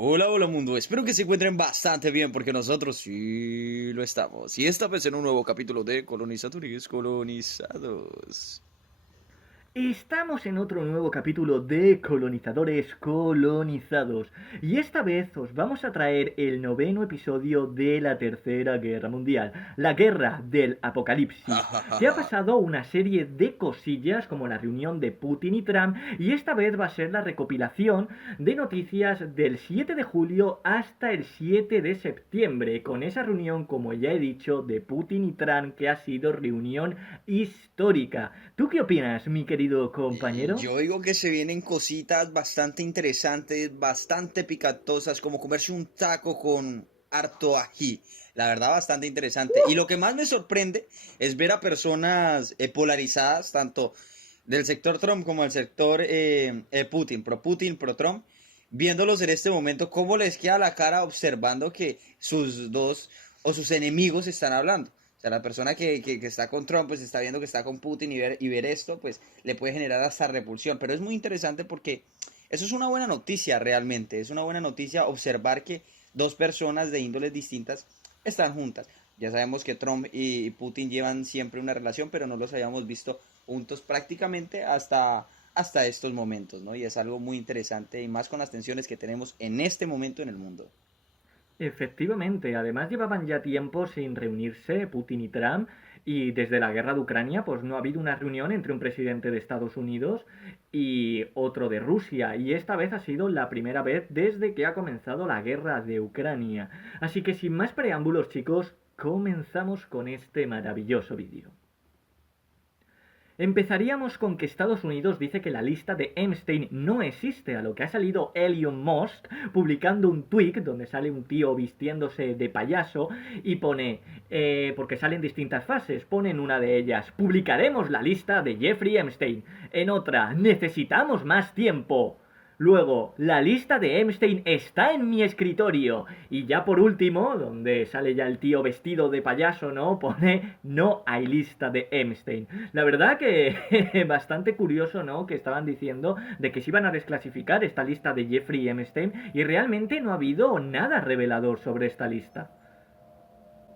Hola, hola mundo, espero que se encuentren bastante bien porque nosotros sí lo estamos. Y esta vez en un nuevo capítulo de Colonizadores Colonizados. Estamos en otro nuevo capítulo de Colonizadores Colonizados y esta vez os vamos a traer el noveno episodio de la Tercera Guerra Mundial, la Guerra del Ja, Apocalipsis, ja, ja, que ha ja. pasado una serie de cosillas como la reunión de Putin y Trump y esta vez va a ser la recopilación de noticias del 7 de julio hasta el 7 de septiembre, con esa reunión, como ya he dicho, de Putin y Trump que ha sido reunión histórica. ¿Tú qué opinas, mi querido compañero? Yo digo que se vienen cositas bastante interesantes, bastante picantosas, como comerse un taco con harto ají. La verdad, bastante interesante. Y lo que más me sorprende es ver a personas polarizadas, tanto del sector Trump como del sector Putin, pro Trump, viéndolos en este momento, cómo les queda la cara observando que sus dos o sus enemigos están hablando. O sea, la persona que está con Trump, pues está viendo que está con Putin y ver esto, pues le puede generar hasta repulsión. Pero es muy interesante porque eso es una buena noticia realmente. Es una buena noticia observar que dos personas de índoles distintas están juntas. Ya sabemos que Trump y Putin llevan siempre una relación, pero no los habíamos visto juntos prácticamente hasta estos momentos, ¿no? Y es algo muy interesante y más con las tensiones que tenemos en este momento en el mundo. Efectivamente, además llevaban ya tiempo sin reunirse Putin y Trump y desde la guerra de Ucrania pues no ha habido una reunión entre un presidente de Estados Unidos y otro de Rusia y esta vez ha sido la primera vez desde que ha comenzado la guerra de Ucrania. Así que sin más preámbulos chicos, comenzamos con este maravilloso vídeo. Empezaríamos con que Estados Unidos dice que la lista de Epstein no existe, a lo que ha salido Elon Musk publicando un tweet donde sale un tío vistiéndose de payaso y pone, porque salen distintas fases, pone en una de ellas, publicaremos la lista de Jeffrey Epstein, en otra, necesitamos más tiempo. Luego, la lista de Epstein está en mi escritorio. Y ya por último, donde sale ya el tío vestido de payaso, ¿no? Pone no hay lista de Epstein. La verdad que bastante curioso, ¿no? Que estaban diciendo de que se iban a desclasificar esta lista de Jeffrey Epstein y realmente no ha habido nada revelador sobre esta lista.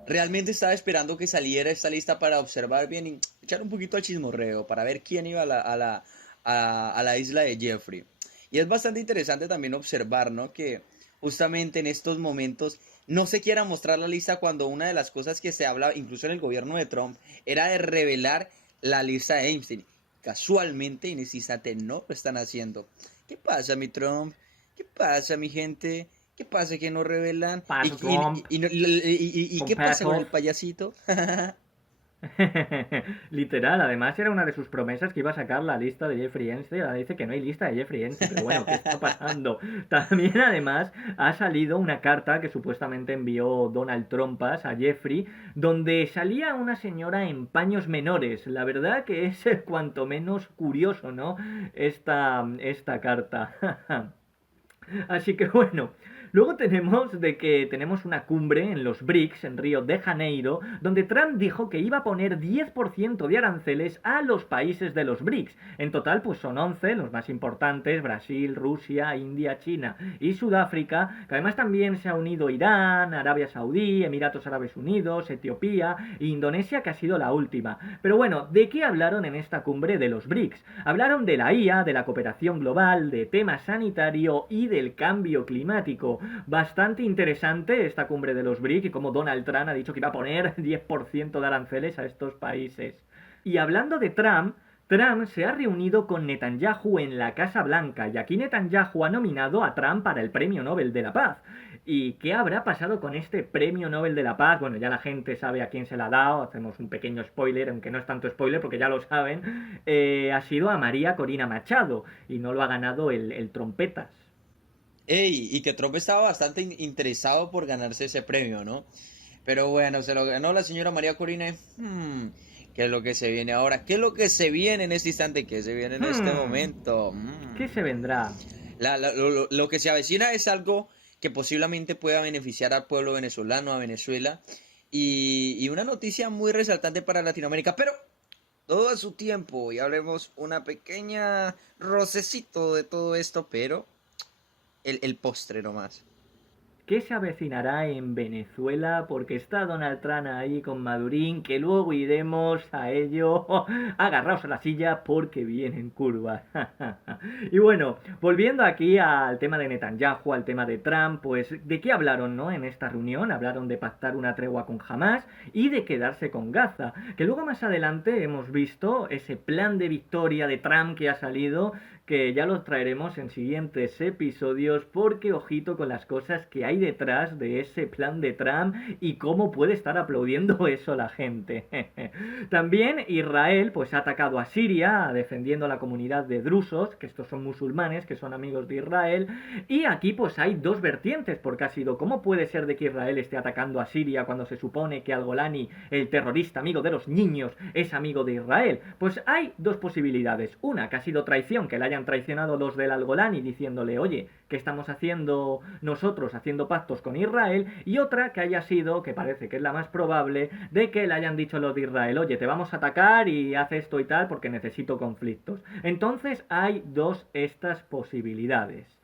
Realmente estaba esperando que saliera esta lista para observar bien y echar un poquito al chismorreo, para ver quién iba a la isla de Jeffrey. Y es bastante interesante también observar, ¿no? Que justamente en estos momentos no se quiera mostrar la lista cuando una de las cosas que se habla, incluso en el gobierno de Trump, era de revelar la lista de Einstein. Casualmente en ese instante no lo están haciendo. ¿Qué pasa, mi Trump? ¿Qué pasa, mi gente? ¿Qué pasa que no revelan? ¿Y, Paso y, Trump, y, y con qué pasa con pesos. el payasito? Literal, además era una de sus promesas que iba a sacar la lista de Jeffrey Epstein. Ahora dice que no hay lista de Jeffrey Epstein, pero bueno, ¿qué está pasando? También además ha salido una carta que supuestamente envió Donald Trump a Jeffrey, donde salía una señora en paños menores. La verdad que es cuanto menos curioso, ¿no? Esta carta. Así que bueno, luego tenemos de que tenemos una cumbre en los BRICS, en Río de Janeiro, donde Trump dijo que iba a poner 10% de aranceles a los países de los BRICS. En total, pues son 11, los más importantes, Brasil, Rusia, India, China y Sudáfrica, que además también se ha unido Irán, Arabia Saudí, Emiratos Árabes Unidos, Etiopía e Indonesia, que ha sido la última. Pero bueno, ¿de qué hablaron en esta cumbre de los BRICS? Hablaron de la IA, de la cooperación global, de tema sanitario y del cambio climático. Bastante interesante esta cumbre de los BRICS y como Donald Trump ha dicho que iba a poner 10% de aranceles a estos países. Y hablando de Trump, Trump se ha reunido con Netanyahu en la Casa Blanca y aquí Netanyahu ha nominado a Trump para el Premio Nobel de la Paz. ¿Y qué habrá pasado con este Premio Nobel de la Paz? Bueno, ya la gente sabe a quién se la ha dado, hacemos un pequeño spoiler, aunque no es tanto spoiler porque ya lo saben, ha sido a María Corina Machado y no lo ha ganado el Trompetas. Ey, y que Trump estaba bastante interesado por ganarse ese premio, ¿no? Pero bueno, se lo ganó la señora María Corina. ¿Qué es lo que se viene ahora? ¿Qué es lo que se viene en este instante? ¿Qué se viene en este Hmm, momento? ¿qué se vendrá? Lo que se avecina es algo que posiblemente pueda beneficiar al pueblo venezolano, a Venezuela, y una noticia muy resaltante para Latinoamérica, pero todo a su tiempo, y hablemos una pequeña rocecito de todo esto, pero el postre nomás. qué se avecinará en Venezuela, porque está Donald Trump ahí con Madurín, que luego iremos a ello. Agarraos a la silla porque vienen curvas. Y bueno, volviendo aquí al tema de Netanyahu, al tema de Trump, pues ¿de qué hablaron, no? En esta reunión hablaron de pactar una tregua con Hamas y de quedarse con Gaza, que luego más adelante hemos visto ese plan de victoria de Trump que ha salido, que ya los traeremos en siguientes episodios, porque ojito con las cosas que hay detrás de ese plan de Trump y cómo puede estar aplaudiendo eso la gente. También Israel pues ha atacado a Siria defendiendo a la comunidad de drusos, que estos son musulmanes, que son amigos de Israel, y aquí pues hay dos vertientes, porque ha sido ¿cómo puede ser de que Israel esté atacando a Siria cuando se supone que al-Golani, el terrorista amigo de los niños, es amigo de Israel? Pues hay dos posibilidades. Una, que ha sido traición, que la hayan traicionado los del al-Golani diciéndole, oye, ¿qué estamos haciendo nosotros haciendo pactos con Israel? Y otra, que haya sido, que parece que es la más probable, de que le hayan dicho los de Israel, oye, te vamos a atacar y haz esto y tal porque necesito conflictos. Entonces hay dos estas posibilidades.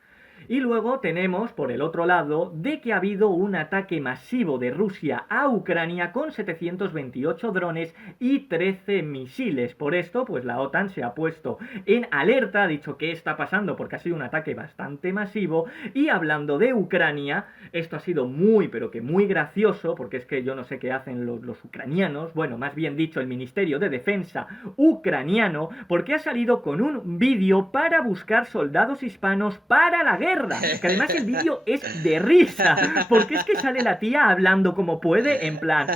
Y luego tenemos, por el otro lado, de que ha habido un ataque masivo de Rusia a Ucrania con 728 drones y 13 misiles. Por esto, pues la OTAN se ha puesto en alerta, ha dicho qué está pasando porque ha sido un ataque bastante masivo. Y hablando de Ucrania, esto ha sido muy, pero que muy gracioso, porque es que yo no sé qué hacen los ucranianos, bueno, más bien dicho, el Ministerio de Defensa ucraniano, porque ha salido con un vídeo para buscar soldados hispanos para la guerra. Que además el vídeo es de risa, porque es que sale la tía hablando como puede, en plan,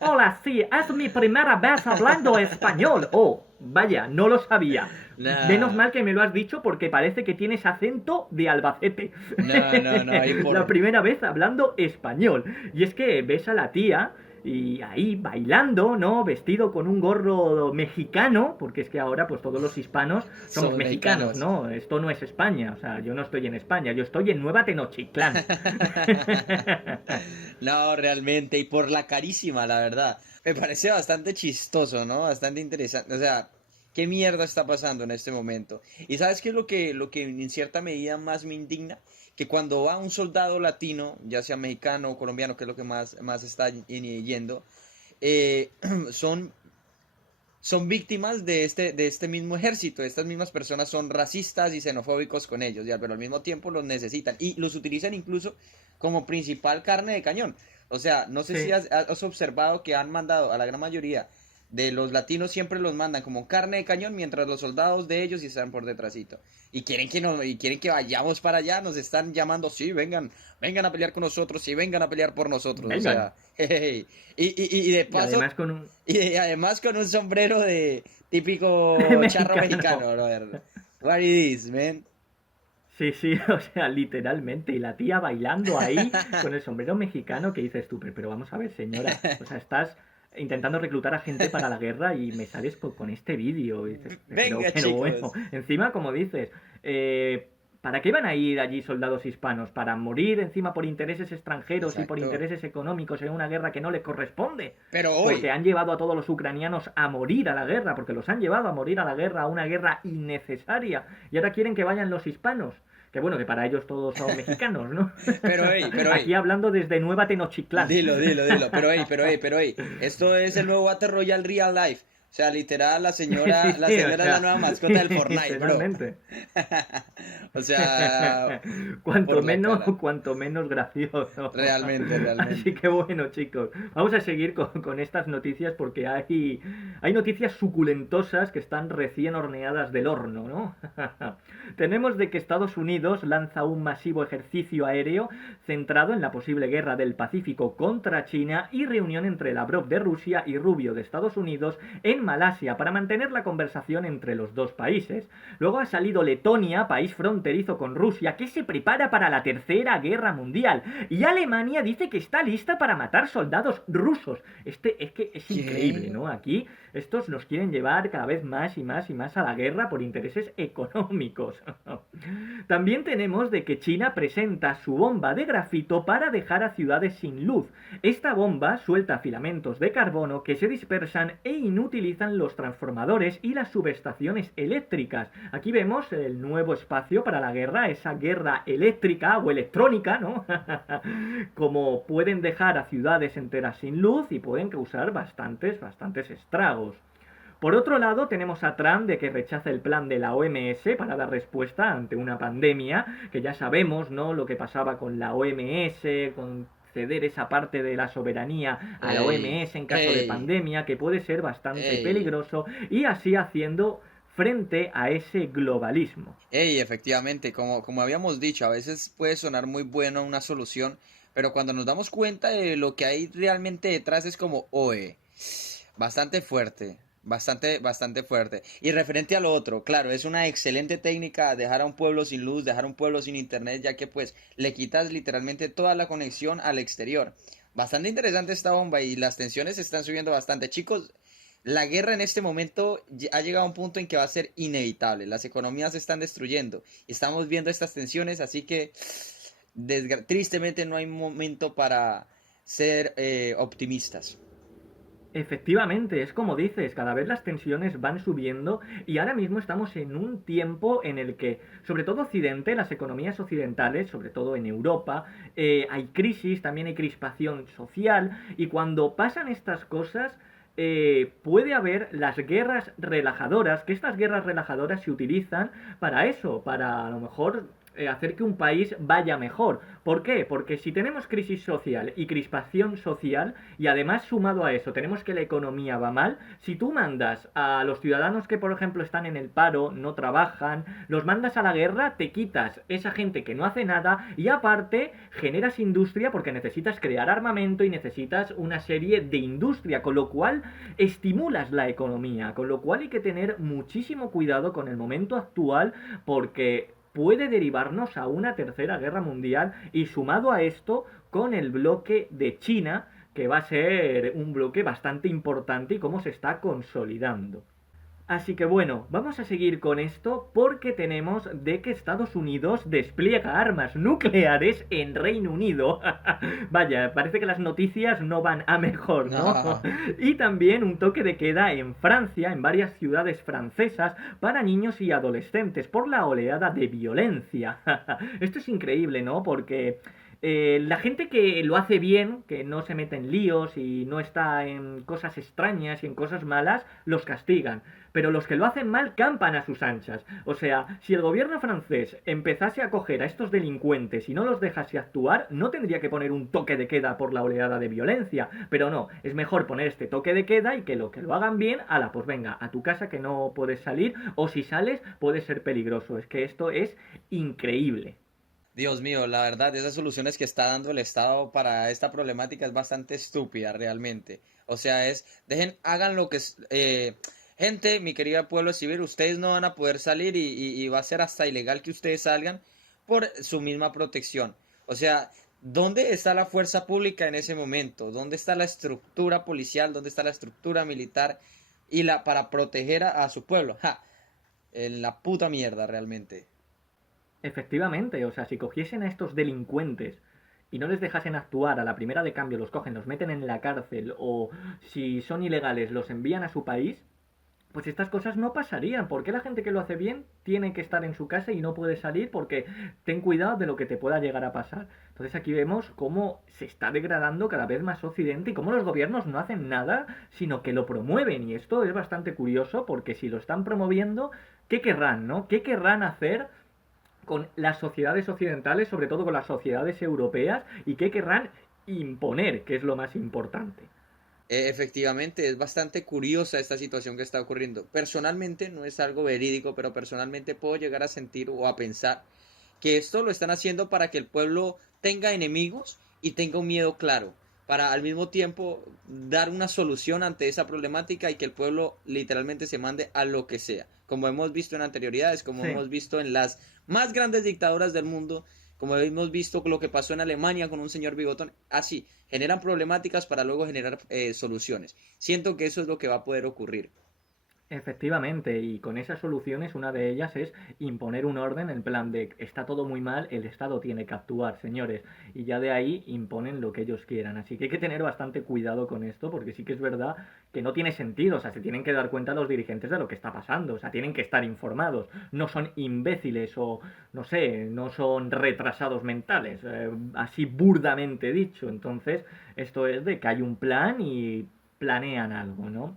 hola, sí, es mi primera vez hablando español. Oh, vaya, no lo sabía. Nah. Menos mal que me lo has dicho porque parece que tienes acento de Albacete. No, ahí por... La primera vez hablando español. Y es que ves a la tía y ahí bailando, ¿no? Vestido con un gorro mexicano, porque es que ahora pues todos los hispanos somos mexicanos, ¿no? Esto no es España, o sea, yo no estoy en España, yo estoy en Nueva Tenochtitlán. No, realmente, y por la carísima, la verdad. Me parece bastante chistoso, ¿no? Bastante interesante. O sea, ¿qué mierda está pasando en este momento? ¿Y sabes qué es lo que en cierta medida más me indigna? Que cuando va un soldado latino, ya sea mexicano o colombiano, que es lo que más está yendo, eh, son, son víctimas de este mismo ejército. Estas mismas personas son racistas y xenofóbicos con ellos, ya, pero al mismo tiempo los necesitan y los utilizan incluso como principal carne de cañón. O sea, no sé si Sí. has observado que han mandado a la gran mayoría de los latinos, siempre los mandan como carne de cañón, mientras los soldados de ellos están por detrásito. Y quieren que vayamos para allá, nos están llamando, sí, vengan a pelear con nosotros, sí, vengan a pelear por nosotros. O Vengan. sea, jejeje. Y de Y paso, además con un además con un sombrero de típico charro mexicano. mexicano, brother. What it is, man? Sí, sí, o sea, literalmente. Y la tía bailando ahí con el sombrero mexicano que dices tú, pero vamos a ver, señora. O sea, estás intentando reclutar a gente para la guerra y me sales con este vídeo. Y dices, pero, Venga, pero bueno, chicos. encima, como dices, ¿para qué van a ir allí soldados hispanos? ¿Para morir encima por intereses extranjeros y por Exacto. intereses económicos en una guerra que no les corresponde? Pero Porque hoy, han llevado a todos los ucranianos a morir a la guerra, porque los han llevado a morir a la guerra, a una guerra innecesaria. Y ahora quieren que vayan los hispanos. Que bueno, que para ellos todos son mexicanos, ¿no? pero hoy, Aquí hablando desde Nueva Tenochtitlán. dilo, pero hoy, esto es el nuevo Battle Royale Real Life. O sea, literal, la Sí, señora, la sí, o señora es la sea, nueva mascota del Fortnite, bro. literalmente. O sea, cuanto por la menos, cara. cuanto menos gracioso. Realmente, Así realmente. que bueno, chicos, vamos a seguir con estas noticias porque hay noticias suculentosas que están recién horneadas del horno, ¿no? Tenemos de que Estados Unidos lanza un masivo ejercicio aéreo centrado en la posible guerra del Pacífico contra China y reunión entre Lavrov de Rusia y Rubio de Estados Unidos en Malasia para mantener la conversación entre los dos países. Luego ha salido Letonia, país fronterizo con Rusia, que se prepara para la Tercera Guerra Mundial. Y Alemania dice que está lista para matar soldados rusos. Es que es increíble, ¿Qué? ¿no? Aquí estos nos quieren llevar cada vez más y más y más a la guerra por intereses económicos. También tenemos de que China presenta su bomba de grafito para dejar a ciudades sin luz. Esta bomba suelta filamentos de carbono que se dispersan e inutilizan utilizan los transformadores y las subestaciones eléctricas. Aquí vemos el nuevo espacio para la guerra, esa guerra eléctrica o electrónica, ¿no? Como pueden dejar a ciudades enteras sin luz y pueden causar bastantes estragos. Por otro lado, tenemos a Trump de que rechaza el plan de la OMS para dar respuesta ante una pandemia, que ya sabemos, ¿no? Lo que pasaba con la OMS, con ceder esa parte de la soberanía a la Ey, OMS en caso de ey, pandemia, que puede ser bastante ey. peligroso, y así haciendo frente a ese globalismo. Ey, efectivamente, como habíamos dicho, a veces puede sonar muy bueno una solución, pero cuando nos damos cuenta de lo que hay realmente detrás es como, oe, bastante fuerte, bastante fuerte. Y referente a lo otro, claro, es una excelente técnica dejar a un pueblo sin luz, dejar a un pueblo sin internet, ya que pues le quitas literalmente toda la conexión al exterior. Bastante interesante esta bomba y las tensiones están subiendo bastante. Chicos, la guerra en este momento ha llegado a un punto en que va a ser inevitable. Las economías se están destruyendo. Estamos viendo estas tensiones, así que tristemente no hay momento para ser optimistas. Efectivamente, es como dices, cada vez las tensiones van subiendo y ahora mismo estamos en un tiempo en el que, sobre todo Occidente, las economías occidentales, sobre todo en Europa, hay crisis, también hay crispación social y cuando pasan estas cosas puede haber las guerras relajadoras, que estas guerras relajadoras se utilizan para eso, para a lo mejor hacer que un país vaya mejor. ¿Por qué? Porque si tenemos crisis social y crispación social y además sumado a eso tenemos que la economía va mal, si tú mandas a los ciudadanos que por ejemplo están en el paro, no trabajan, los mandas a la guerra, te quitas esa gente que no hace nada y aparte generas industria porque necesitas crear armamento y necesitas una serie de industria, con lo cual estimulas la economía, con lo cual hay que tener muchísimo cuidado con el momento actual porque puede derivarnos a una tercera guerra mundial y sumado a esto con el bloque de China, que va a ser un bloque bastante importante y cómo se está consolidando. Así que bueno, vamos a seguir con esto porque tenemos de que Estados Unidos despliega armas nucleares en Reino Unido. Vaya, parece que las noticias no van a mejor, ¿no? No. Y también un toque de queda en Francia, en varias ciudades francesas, para niños y adolescentes por la oleada de violencia. Esto es increíble, ¿no? Porque la gente que lo hace bien, que no se mete en líos y no está en cosas extrañas y en cosas malas, los castigan. Pero los que lo hacen mal campan a sus anchas. O sea, si el gobierno francés empezase a coger a estos delincuentes y no los dejase actuar, no tendría que poner un toque de queda por la oleada de violencia. Pero no, es mejor poner este toque de queda y que lo hagan bien, ala, pues venga, a tu casa que no puedes salir, o si sales puede ser peligroso. Es que esto es increíble. Dios mío, la verdad, esas soluciones que está dando el Estado para esta problemática es bastante estúpida realmente. O sea, hagan lo que es, gente, mi querida pueblo civil, ustedes no van a poder salir y va a ser hasta ilegal que ustedes salgan por su misma protección. O sea, ¿dónde está la fuerza pública en ese momento? ¿Dónde está la estructura policial? ¿Dónde está la estructura militar y la para proteger a su pueblo? Ja, en la puta mierda realmente. Efectivamente, o sea, si cogiesen a estos delincuentes y no les dejasen actuar a la primera de cambio, los cogen, los meten en la cárcel o si son ilegales los envían a su país, pues estas cosas no pasarían. ¿Por qué la gente que lo hace bien tiene que estar en su casa y no puede salir? Porque ten cuidado de lo que te pueda llegar a pasar. Entonces aquí vemos cómo se está degradando cada vez más Occidente y cómo los gobiernos no hacen nada, sino que lo promueven. Y esto es bastante curioso porque si lo están promoviendo, ¿qué querrán, no? ¿Qué querrán hacer con las sociedades occidentales, sobre todo con las sociedades europeas, y qué querrán imponer, que es lo más importante? Efectivamente, es bastante curiosa esta situación que está ocurriendo. Personalmente, no es algo verídico, pero personalmente puedo llegar a sentir o a pensar que esto lo están haciendo para que el pueblo tenga enemigos y tenga un miedo claro, para al mismo tiempo dar una solución ante esa problemática y que el pueblo literalmente se mande a lo que sea, como hemos visto en anterioridades, como Sí. hemos visto en las más grandes dictaduras del mundo, como hemos visto lo que pasó en Alemania con un señor bigotón, así, generan problemáticas para luego generar soluciones. Siento que eso es lo que va a poder ocurrir. Efectivamente, y con esas soluciones una de ellas es imponer un orden en plan de está todo muy mal, el Estado tiene que actuar, señores, y ya de ahí imponen lo que ellos quieran. Así que hay que tener bastante cuidado con esto, porque sí que es verdad que no tiene sentido, o sea, se tienen que dar cuenta los dirigentes de lo que está pasando, o sea, tienen que estar informados, no son imbéciles o, no sé, no son retrasados mentales, así burdamente dicho. Entonces, esto es de que hay un plan y planean algo, ¿no?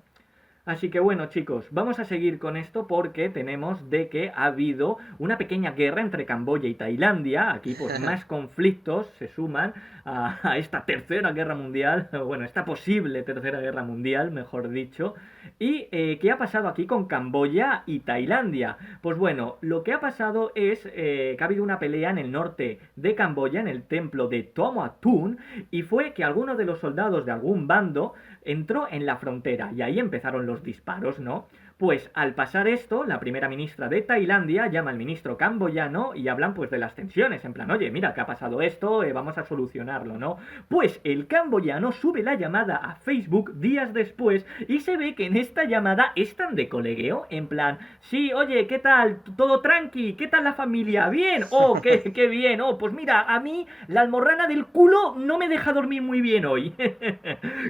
Así que bueno, chicos, vamos a seguir con esto porque tenemos de que ha habido una pequeña guerra entre Camboya y Tailandia. Aquí pues más conflictos se suman a esta tercera guerra mundial, bueno, esta posible tercera guerra mundial, mejor dicho. ¿Y qué ha pasado aquí con Camboya y Tailandia? Pues bueno, lo que ha pasado es que ha habido una pelea en el norte de Camboya, en el templo de Tomatun, y fue que algunos de los soldados de algún bando entró en la frontera y ahí empezaron los disparos, ¿no? Pues al pasar esto, la primera ministra de Tailandia llama al ministro camboyano y hablan pues de las tensiones, en plan, oye, mira, que ha pasado esto, vamos a solucionarlo, ¿no? Pues el camboyano sube la llamada a Facebook días después y se ve que en esta llamada están de colegueo, en plan, sí, oye, ¿qué tal? ¿Todo tranqui? ¿Qué tal la familia? ¿Bien? Oh, qué bien, oh, pues mira, a mí la almorrana del culo no me deja dormir muy bien hoy.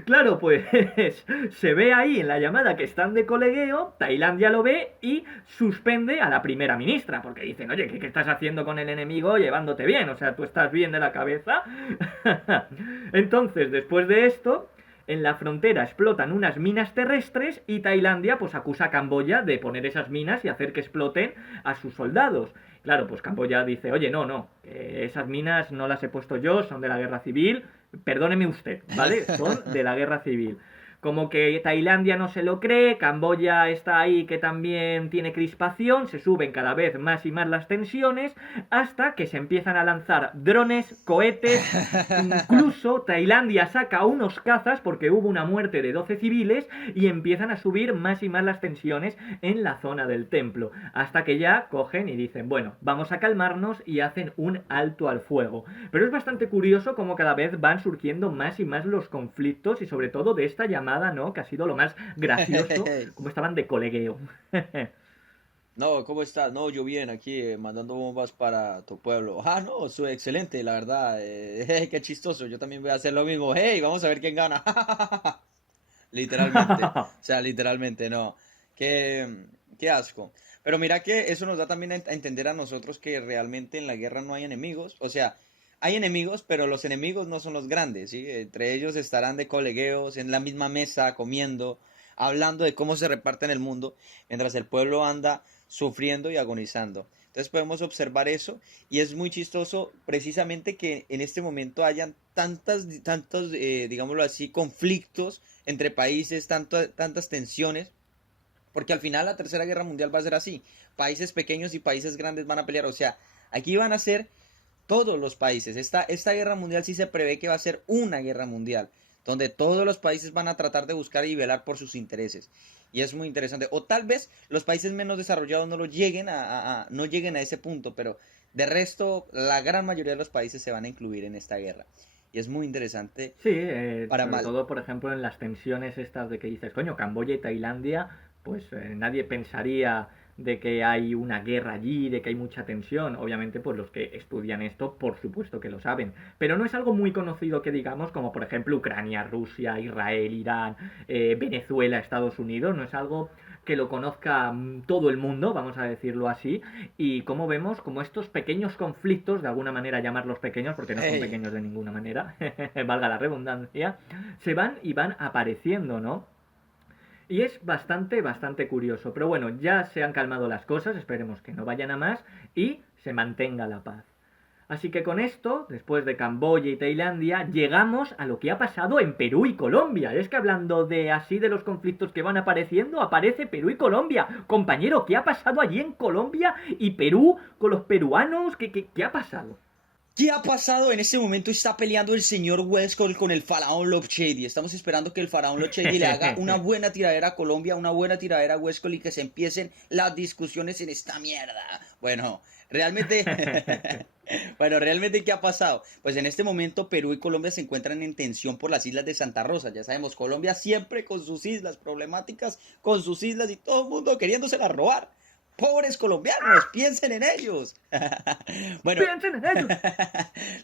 Claro, pues se ve ahí en la llamada que están de colegueo, Tailandia lo ve y suspende a la primera ministra, porque dicen, oye, ¿qué estás haciendo con el enemigo llevándote bien? O sea, ¿tú estás bien de la cabeza? Entonces, después de esto, en la frontera explotan unas minas terrestres y Tailandia pues acusa a Camboya de poner esas minas y hacer que exploten a sus soldados. Claro, pues Camboya dice, oye, no, esas minas no las he puesto yo, son de la guerra civil, perdóneme usted, ¿vale? Son de la guerra civil. Como que Tailandia no se lo cree, Camboya está ahí que también tiene crispación, se suben cada vez más y más las tensiones, hasta que se empiezan a lanzar drones, cohetes, incluso Tailandia saca unos cazas porque hubo una muerte de 12 civiles y empiezan a subir más y más las tensiones en la zona del templo, hasta que ya cogen y dicen, bueno, vamos a calmarnos y hacen un alto al fuego. Pero es bastante curioso cómo cada vez van surgiendo más y más los conflictos y sobre todo de esta llamada, ¿no? Que ha sido lo más gracioso, como estaban de colegueo. No, ¿cómo estás? No, yo bien, aquí mandando bombas para tu pueblo. Ah, no, soy excelente, la verdad. Qué chistoso, yo también voy a hacer lo mismo. Hey, vamos a ver quién gana. Literalmente, o sea, literalmente, no. Qué asco. Pero mira que eso nos da también a entender a nosotros que realmente en la guerra no hay enemigos. O sea, hay enemigos, pero los enemigos no son los grandes, ¿sí? Entre ellos estarán de colegueos, en la misma mesa, comiendo, hablando de cómo se reparten el mundo, mientras el pueblo anda sufriendo y agonizando. Entonces podemos observar eso y es muy chistoso precisamente que en este momento hayan tantos, digámoslo así, conflictos entre países, tantas tensiones, porque al final la Tercera Guerra Mundial va a ser así. Países pequeños y países grandes van a pelear. O sea, aquí van a ser todos los países. Esta guerra mundial sí se prevé que va a ser una guerra mundial, donde todos los países van a tratar de buscar y velar por sus intereses. Y es muy interesante. O tal vez los países menos desarrollados no lo lleguen no lleguen a ese punto, pero de resto la gran mayoría de los países se van a incluir en esta guerra. Y es muy interesante Sí, para sobre mal. todo, por ejemplo, en las tensiones estas de que dices, coño, Camboya y Tailandia, pues nadie pensaría de que hay una guerra allí, de que hay mucha tensión. Obviamente, pues los que estudian esto, por supuesto que lo saben. Pero no es algo muy conocido que digamos, como por ejemplo Ucrania, Rusia, Israel, Irán, Venezuela, Estados Unidos. No es algo que lo conozca todo el mundo, vamos a decirlo así, y como vemos, como estos pequeños conflictos, de alguna manera llamarlos pequeños, porque no son Hey. pequeños de ninguna manera, valga la redundancia, se van y van apareciendo, ¿no? Y es bastante curioso. Pero bueno, ya se han calmado las cosas, esperemos que no vayan a más y se mantenga la paz. Así que con esto, después de Camboya y Tailandia, llegamos a lo que ha pasado en Perú y Colombia. Es que hablando de así de los conflictos que van apareciendo, aparece Perú y Colombia. Compañero, ¿qué ha pasado allí en Colombia y Perú con los peruanos? ¿Qué ha pasado? ¿Qué ha pasado? En este momento está peleando el señor Westcott con el faraón Love Shady. Estamos esperando que el faraón Love Shady le haga una buena tiradera a Colombia, una buena tiradera a Westcott y que se empiecen las discusiones en esta mierda. Bueno, realmente... Bueno, realmente, ¿qué ha pasado? Pues en este momento Perú y Colombia se encuentran en tensión por las islas de Santa Rosa. Ya sabemos, Colombia siempre con sus islas problemáticas, con sus islas y todo el mundo queriéndoselas robar. Pobres colombianos, piensen en ellos. Bueno, Piensen en ellos.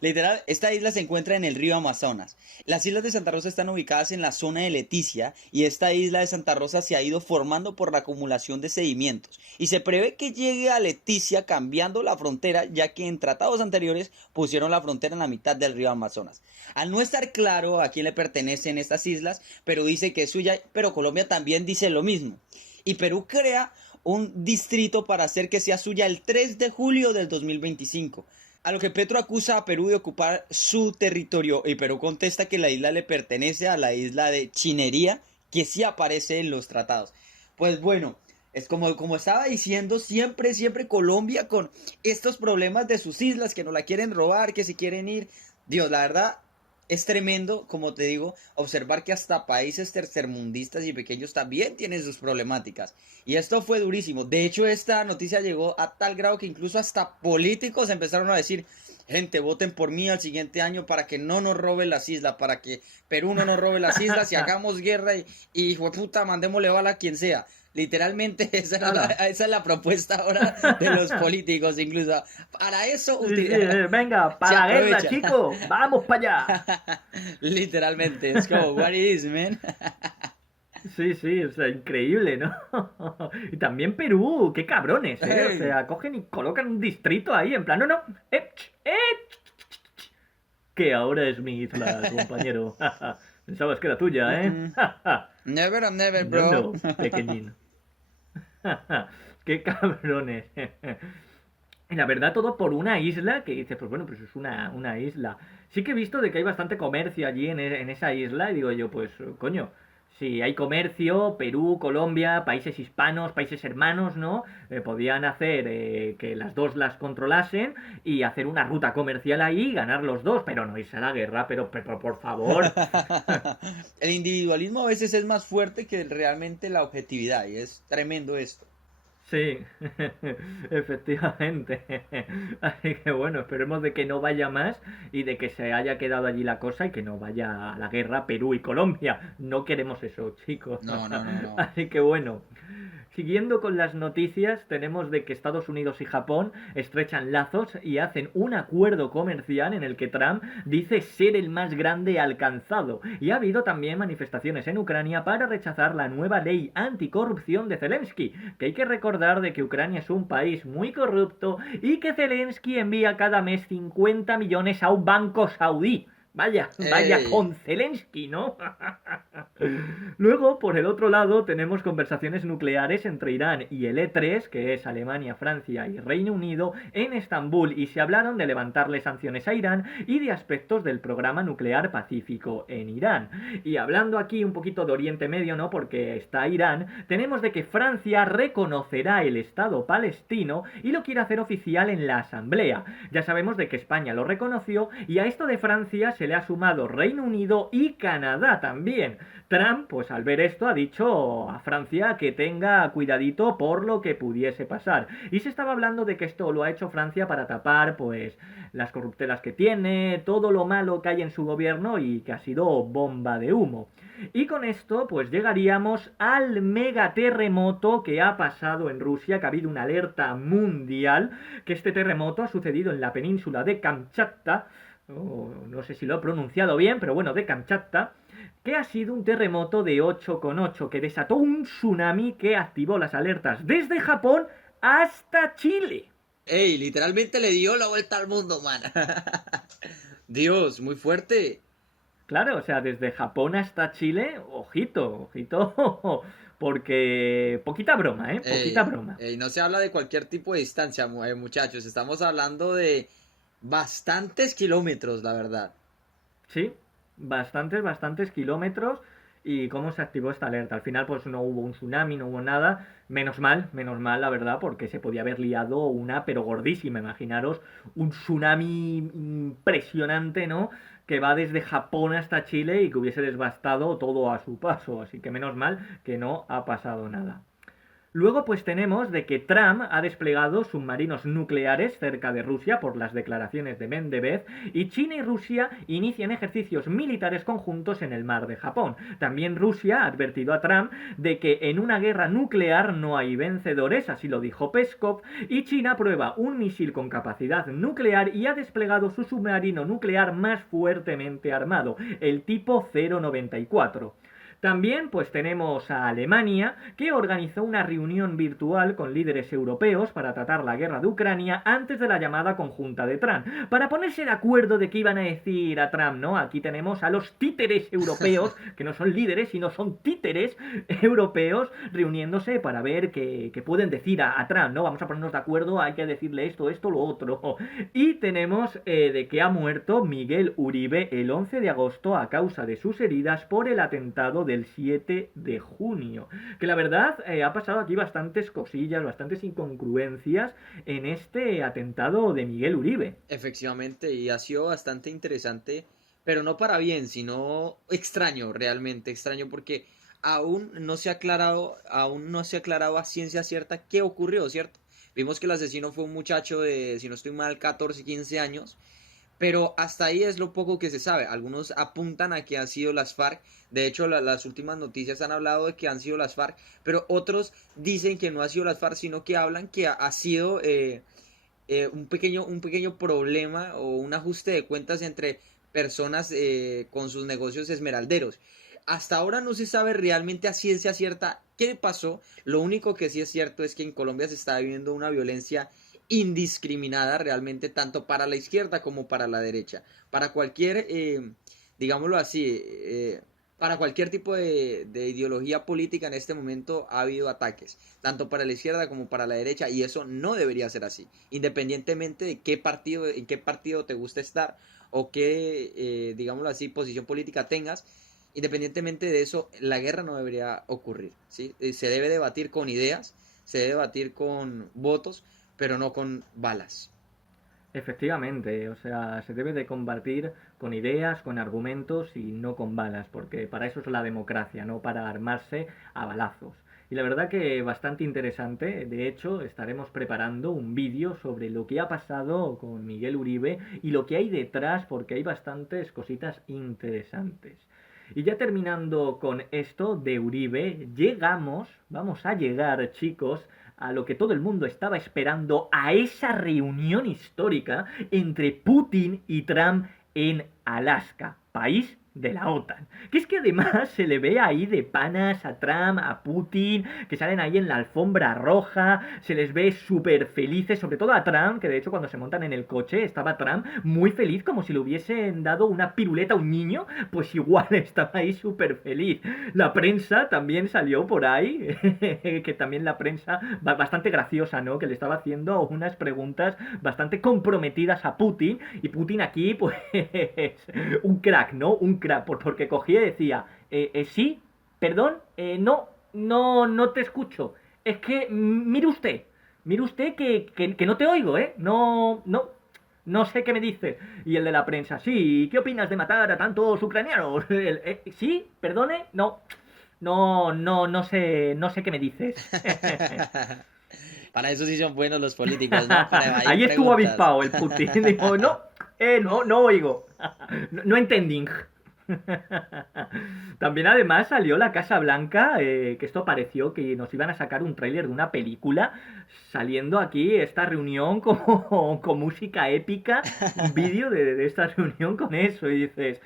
literal, esta isla se encuentra en el río Amazonas. Las islas de Santa Rosa están ubicadas en la zona de Leticia y esta isla de Santa Rosa se ha ido formando por la acumulación de sedimentos. Y se prevé que llegue a Leticia cambiando la frontera, ya que en tratados anteriores pusieron la frontera en la mitad del río Amazonas. Al no estar claro a quién le pertenecen estas islas, Perú dice que es suya, pero Colombia también dice lo mismo. Y Perú crea un distrito para hacer que sea suya el 3 de julio del 2025. A lo que Petro acusa a Perú de ocupar su territorio y Perú contesta que la isla le pertenece a la isla de Chinería, que sí aparece en los tratados. Pues bueno, es como estaba diciendo, siempre Colombia con estos problemas de sus islas, que no la quieren robar, que se quieren ir. Dios, la verdad, es tremendo, como te digo, observar que hasta países tercermundistas y pequeños también tienen sus problemáticas. Y esto fue durísimo. De hecho, esta noticia llegó a tal grado que incluso hasta políticos empezaron a decir, gente, voten por mí al siguiente año para que no nos roben las islas, para que Perú no nos robe las islas y hagamos guerra y hijo de puta, mandémosle bala a quien sea. Literalmente esa es la propuesta ahora de los políticos, incluso. Para eso Sí, sí, venga, se para la guerra, aprovecha. chico. Vamos para allá. Literalmente, es como, what it is, man. Sí, sí, o sea, increíble, ¿no? Y también Perú, qué cabrones, ¿eh? O Hey. sea, cogen y colocan un distrito ahí, en plan, no, no, que ahora es mi isla, compañero. Pensabas que era tuya, ¿eh? Mm-mm. Never and never, No, bro. no, pequeñín. Qué cabrones. Y la verdad, todo por una isla que dices, pues bueno, pues es una isla. Sí que he visto de que hay bastante comercio allí en esa isla y digo yo, pues coño, si hay comercio, Perú, Colombia, países hispanos, países hermanos, ¿no? Podían hacer que las dos las controlasen y hacer una ruta comercial ahí y ganar los dos, pero no irse a la guerra, pero por favor. El individualismo a veces es más fuerte que realmente la objetividad y es tremendo esto. Sí, efectivamente. Así que bueno, esperemos de que no vaya más y de que se haya quedado allí la cosa y que no vaya a la guerra Perú y Colombia. No queremos eso, chicos. No, no, no, no. Así que bueno, siguiendo con las noticias, tenemos de que Estados Unidos y Japón estrechan lazos y hacen un acuerdo comercial en el que Trump dice ser el más grande alcanzado. Y ha habido también manifestaciones en Ucrania para rechazar la nueva ley anticorrupción de Zelensky, que hay que recordar de que Ucrania es un país muy corrupto y que Zelensky envía cada mes 50 millones a un banco saudí. Vaya Ey. con Zelensky, ¿no? Luego, por el otro lado, tenemos conversaciones nucleares entre Irán y el E3, que es Alemania, Francia y Reino Unido, en Estambul, y se hablaron de levantarle sanciones a Irán y de aspectos del programa nuclear pacífico en Irán. Y hablando aquí un poquito de Oriente Medio, ¿no? Porque está Irán, tenemos de que Francia reconocerá el Estado palestino y lo quiere hacer oficial en la Asamblea. Ya sabemos de que España lo reconoció y a esto de Francia se le ha sumado Reino Unido y Canadá también. Trump, pues al ver esto, ha dicho a Francia que tenga cuidadito por lo que pudiese pasar. Y se estaba hablando de que esto lo ha hecho Francia para tapar, pues, las corruptelas que tiene, todo lo malo que hay en su gobierno y que ha sido bomba de humo. Y con esto, pues llegaríamos al megaterremoto que ha pasado en Rusia, que ha habido una alerta mundial, que este terremoto ha sucedido en la península de Kamchatka, no sé si lo he pronunciado bien, pero bueno, de Kamchatka, que ha sido un terremoto de 8,8 que desató un tsunami que activó las alertas desde Japón hasta Chile. Ey, literalmente le dio la vuelta al mundo, man. Dios, muy fuerte. Claro, o sea, desde Japón hasta Chile, ojito, ojito, porque poquita broma, ¿eh? Poquita Ey, broma. ey, no se habla de cualquier tipo de distancia, muchachos. Estamos hablando de bastantes kilómetros, la verdad. Sí, bastantes kilómetros. ¿Y cómo se activó esta alerta? Al final, pues no hubo un tsunami, no hubo nada. Menos mal, la verdad, porque se podía haber liado una, pero gordísima. Imaginaros un tsunami impresionante, ¿no? Que va desde Japón hasta Chile y que hubiese devastado todo a su paso. Así que menos mal que no ha pasado nada. Luego pues tenemos de que Trump ha desplegado submarinos nucleares cerca de Rusia por las declaraciones de Medvedev y China y Rusia inician ejercicios militares conjuntos en el mar de Japón. También Rusia ha advertido a Trump de que en una guerra nuclear no hay vencedores, así lo dijo Peskov, y China prueba un misil con capacidad nuclear y ha desplegado su submarino nuclear más fuertemente armado, el tipo 094. También pues tenemos a Alemania, que organizó una reunión virtual con líderes europeos para tratar la guerra de Ucrania antes de la llamada conjunta de Trump, para ponerse de acuerdo de qué iban a decir a Trump, ¿no? Aquí tenemos a los títeres europeos, que no son líderes, sino son títeres europeos reuniéndose para ver qué pueden decir a Trump, ¿no? Vamos a ponernos de acuerdo, hay que decirle esto, lo otro. Y tenemos de que ha muerto Miguel Uribe el 11 de agosto a causa de sus heridas por el atentado del 7 de junio. Que la verdad ha pasado aquí bastantes cosillas, bastantes incongruencias en este atentado de Miguel Uribe. Efectivamente, y ha sido bastante interesante, pero no para bien, sino extraño, realmente extraño, porque aún no se ha aclarado a ciencia cierta qué ocurrió, ¿cierto? Vimos que el asesino fue un muchacho de, si no estoy mal, 14, 15 años, pero hasta ahí es lo poco que se sabe. Algunos apuntan a que han sido las FARC. De hecho, las últimas noticias han hablado de que han sido las FARC, pero otros dicen que no ha sido las FARC, sino que hablan que ha sido un pequeño problema o un ajuste de cuentas entre personas con sus negocios esmeralderos. Hasta ahora no se sabe realmente a ciencia cierta qué pasó. Lo único que sí es cierto es que en Colombia se está viviendo una violencia indiscriminada realmente tanto para la izquierda como para la derecha. Para cualquier, digámoslo así, para cualquier tipo de ideología política en este momento ha habido ataques, tanto para la izquierda como para la derecha, y eso no debería ser así, independientemente de qué partido, en qué partido te gusta estar o qué, digámoslo así, posición política tengas. Independientemente de eso, la guerra no debería ocurrir, ¿sí? Se debe debatir con ideas, se debe debatir con votos, pero no con balas. Efectivamente, o sea, se debe de combatir con ideas, con argumentos y no con balas, porque para eso es la democracia, no para armarse a balazos. Y la verdad que bastante interesante, de hecho estaremos preparando un vídeo sobre lo que ha pasado con Miguel Uribe y lo que hay detrás, porque hay bastantes cositas interesantes. Y ya terminando con esto de Uribe, vamos a llegar, chicos, a lo que todo el mundo estaba esperando, a esa reunión histórica entre Putin y Trump en Alaska, país de la OTAN. Que es que además se le ve ahí de panas a Trump, a Putin, que salen ahí en la alfombra roja, se les ve súper felices, sobre todo a Trump, que de hecho cuando se montan en el coche estaba Trump muy feliz, como si le hubiesen dado una piruleta a un niño, pues igual estaba ahí súper feliz. La prensa también salió por ahí, que también la prensa, bastante graciosa, ¿no? Que le estaba haciendo unas preguntas bastante comprometidas a Putin, y Putin aquí, pues, un crack, ¿no? Un crack, porque cogía y decía, sí, perdón, no te escucho. Es que, mire usted que no te oigo, ¿eh? No sé qué me dices. Y el de la prensa, sí, ¿qué opinas de matar a tantos ucranianos? Sí, perdone, no sé qué me dices. Para eso sí son buenos los políticos, ¿no? Para evadir Ahí estuvo preguntas. avispado el Putin. Dijo, no oigo. No entendí. También además salió la Casa Blanca, que esto pareció que nos iban a sacar un tráiler de una película, saliendo aquí esta reunión con música épica, un vídeo de esta reunión con eso, y dices,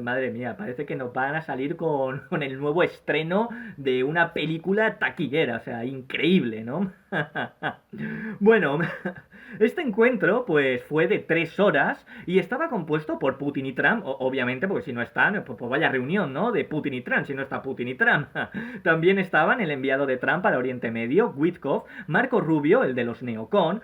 madre mía, parece que nos van a salir con el nuevo estreno de una película taquillera, o sea, increíble, ¿no? Bueno, este encuentro pues fue de 3 horas y estaba compuesto por Putin y Trump, obviamente, porque si no está estaban, pues vaya reunión, ¿no? De Putin y Trump, si no está Putin y Trump. También estaban el enviado de Trump al Oriente Medio, Witkoff, Marco Rubio, el de los neocon.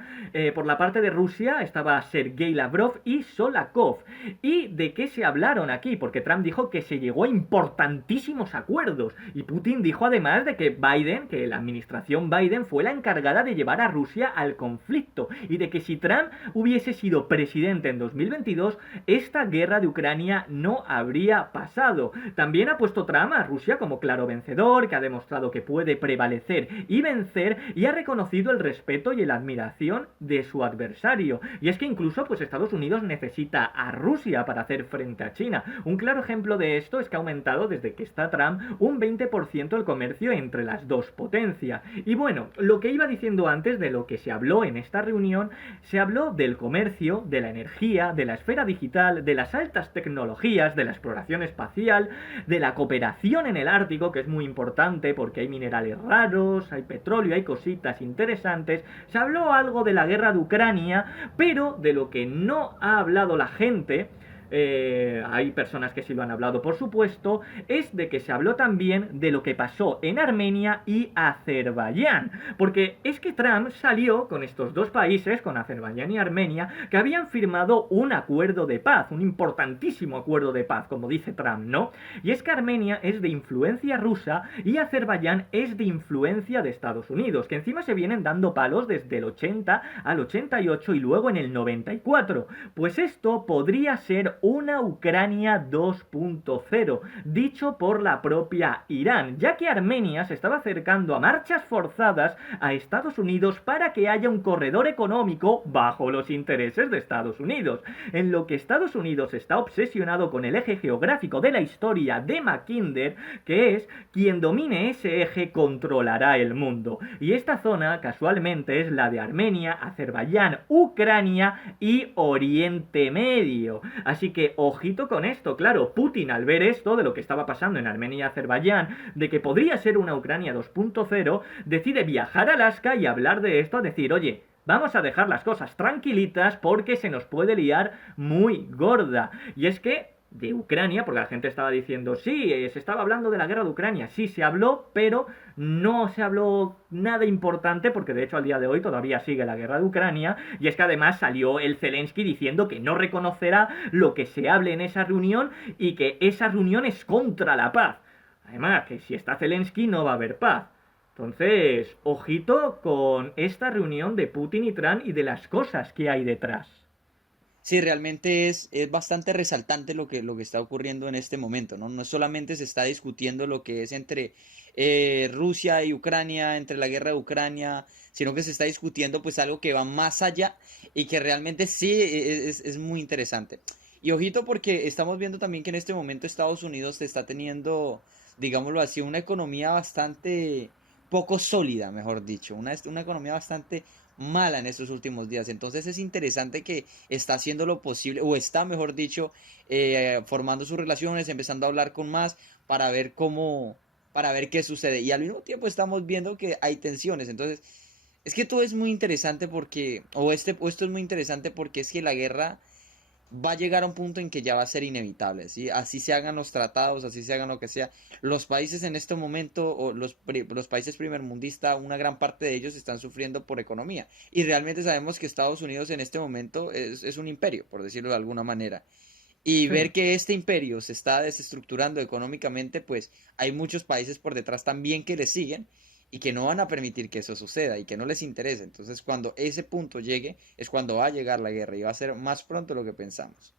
Por la parte de Rusia estaba Sergei Lavrov y Solakov. ¿Y de qué se hablaron aquí? Porque Trump dijo que se llegó a importantísimos acuerdos. Y Putin dijo además de que Biden, que la administración Biden fue la encargada de llevar a Rusia al conflicto. Y de que si Trump hubiese sido presidente en 2022, esta guerra de Ucrania no habría pasado. También ha puesto Trump a Rusia como claro vencedor, que ha demostrado que puede prevalecer y vencer, y ha reconocido el respeto y la admiración de su adversario. Y es que incluso pues Estados Unidos necesita a Rusia para hacer frente a China. Un claro ejemplo de esto es que ha aumentado desde que está Trump un 20% el comercio entre las dos potencias. Y bueno, lo que iba diciendo antes de lo que se habló en esta reunión, se habló del comercio, de la energía, de la esfera digital, de las altas tecnologías, de la exploración espacial, de la cooperación en el Ártico, que es muy importante porque hay minerales raros, hay petróleo, hay cositas interesantes. Se habló algo de la guerra de Ucrania, pero de lo que no ha hablado la gente, hay personas que sí lo han hablado por supuesto, es de que se habló también de lo que pasó en Armenia y Azerbaiyán, porque es que Trump salió con estos dos países, con Azerbaiyán y Armenia, que habían firmado un acuerdo de paz, un importantísimo acuerdo de paz, como dice Trump, ¿no? Y es que Armenia es de influencia rusa y Azerbaiyán es de influencia de Estados Unidos, que encima se vienen dando palos desde el 80 al 88 y luego en el 94. Pues esto podría ser una Ucrania 2.0, dicho por la propia Irán, ya que Armenia se estaba acercando a marchas forzadas a Estados Unidos para que haya un corredor económico bajo los intereses de Estados Unidos, en lo que Estados Unidos está obsesionado con el eje geográfico de la historia de Mackinder, que es quien domine ese eje controlará el mundo. Y esta zona casualmente es la de Armenia, Azerbaiyán, Ucrania y Oriente Medio. Así que ojito con esto, claro, Putin al ver esto de lo que estaba pasando en Armenia y Azerbaiyán, de que podría ser una Ucrania 2.0, decide viajar a Alaska y hablar de esto, decir, oye, vamos a dejar las cosas tranquilitas porque se nos puede liar muy gorda. Y es que de Ucrania, porque la gente estaba diciendo, sí, se estaba hablando de la guerra de Ucrania, sí se habló, pero no se habló nada importante, porque de hecho al día de hoy todavía sigue la guerra de Ucrania, y es que además salió el Zelensky diciendo que no reconocerá lo que se hable en esa reunión y que esa reunión es contra la paz. Además, que si está Zelensky no va a haber paz. Entonces, ojito con esta reunión de Putin y Trump y de las cosas que hay detrás. Sí, realmente es bastante resaltante lo que está ocurriendo en este momento, ¿no? No solamente se está discutiendo lo que es entre Rusia y Ucrania, entre la guerra de Ucrania, sino que se está discutiendo pues algo que va más allá y que realmente sí es muy interesante. Y ojito porque estamos viendo también que en este momento Estados Unidos está teniendo, digámoslo así, una economía bastante poco sólida, mejor dicho, una economía bastante mala en estos últimos días. Entonces es interesante que está haciendo lo posible, o está, mejor dicho, formando sus relaciones, empezando a hablar con más para ver cómo, para ver qué sucede. Y al mismo tiempo estamos viendo que hay tensiones. Entonces, es que todo es muy interesante porque, o esto es muy interesante porque es que la guerra va a llegar a un punto en que ya va a ser inevitable, ¿sí? Así se hagan los tratados, así se hagan lo que sea. Los países en este momento, o los países primermundistas, una gran parte de ellos están sufriendo por economía. Y realmente sabemos que Estados Unidos en este momento es un imperio, por decirlo de alguna manera. Y Sí. ver que este imperio se está desestructurando económicamente, pues hay muchos países por detrás también que le siguen y que no van a permitir que eso suceda y que no les interese. Entonces, cuando ese punto llegue, es cuando va a llegar la guerra y va a ser más pronto de lo que pensamos.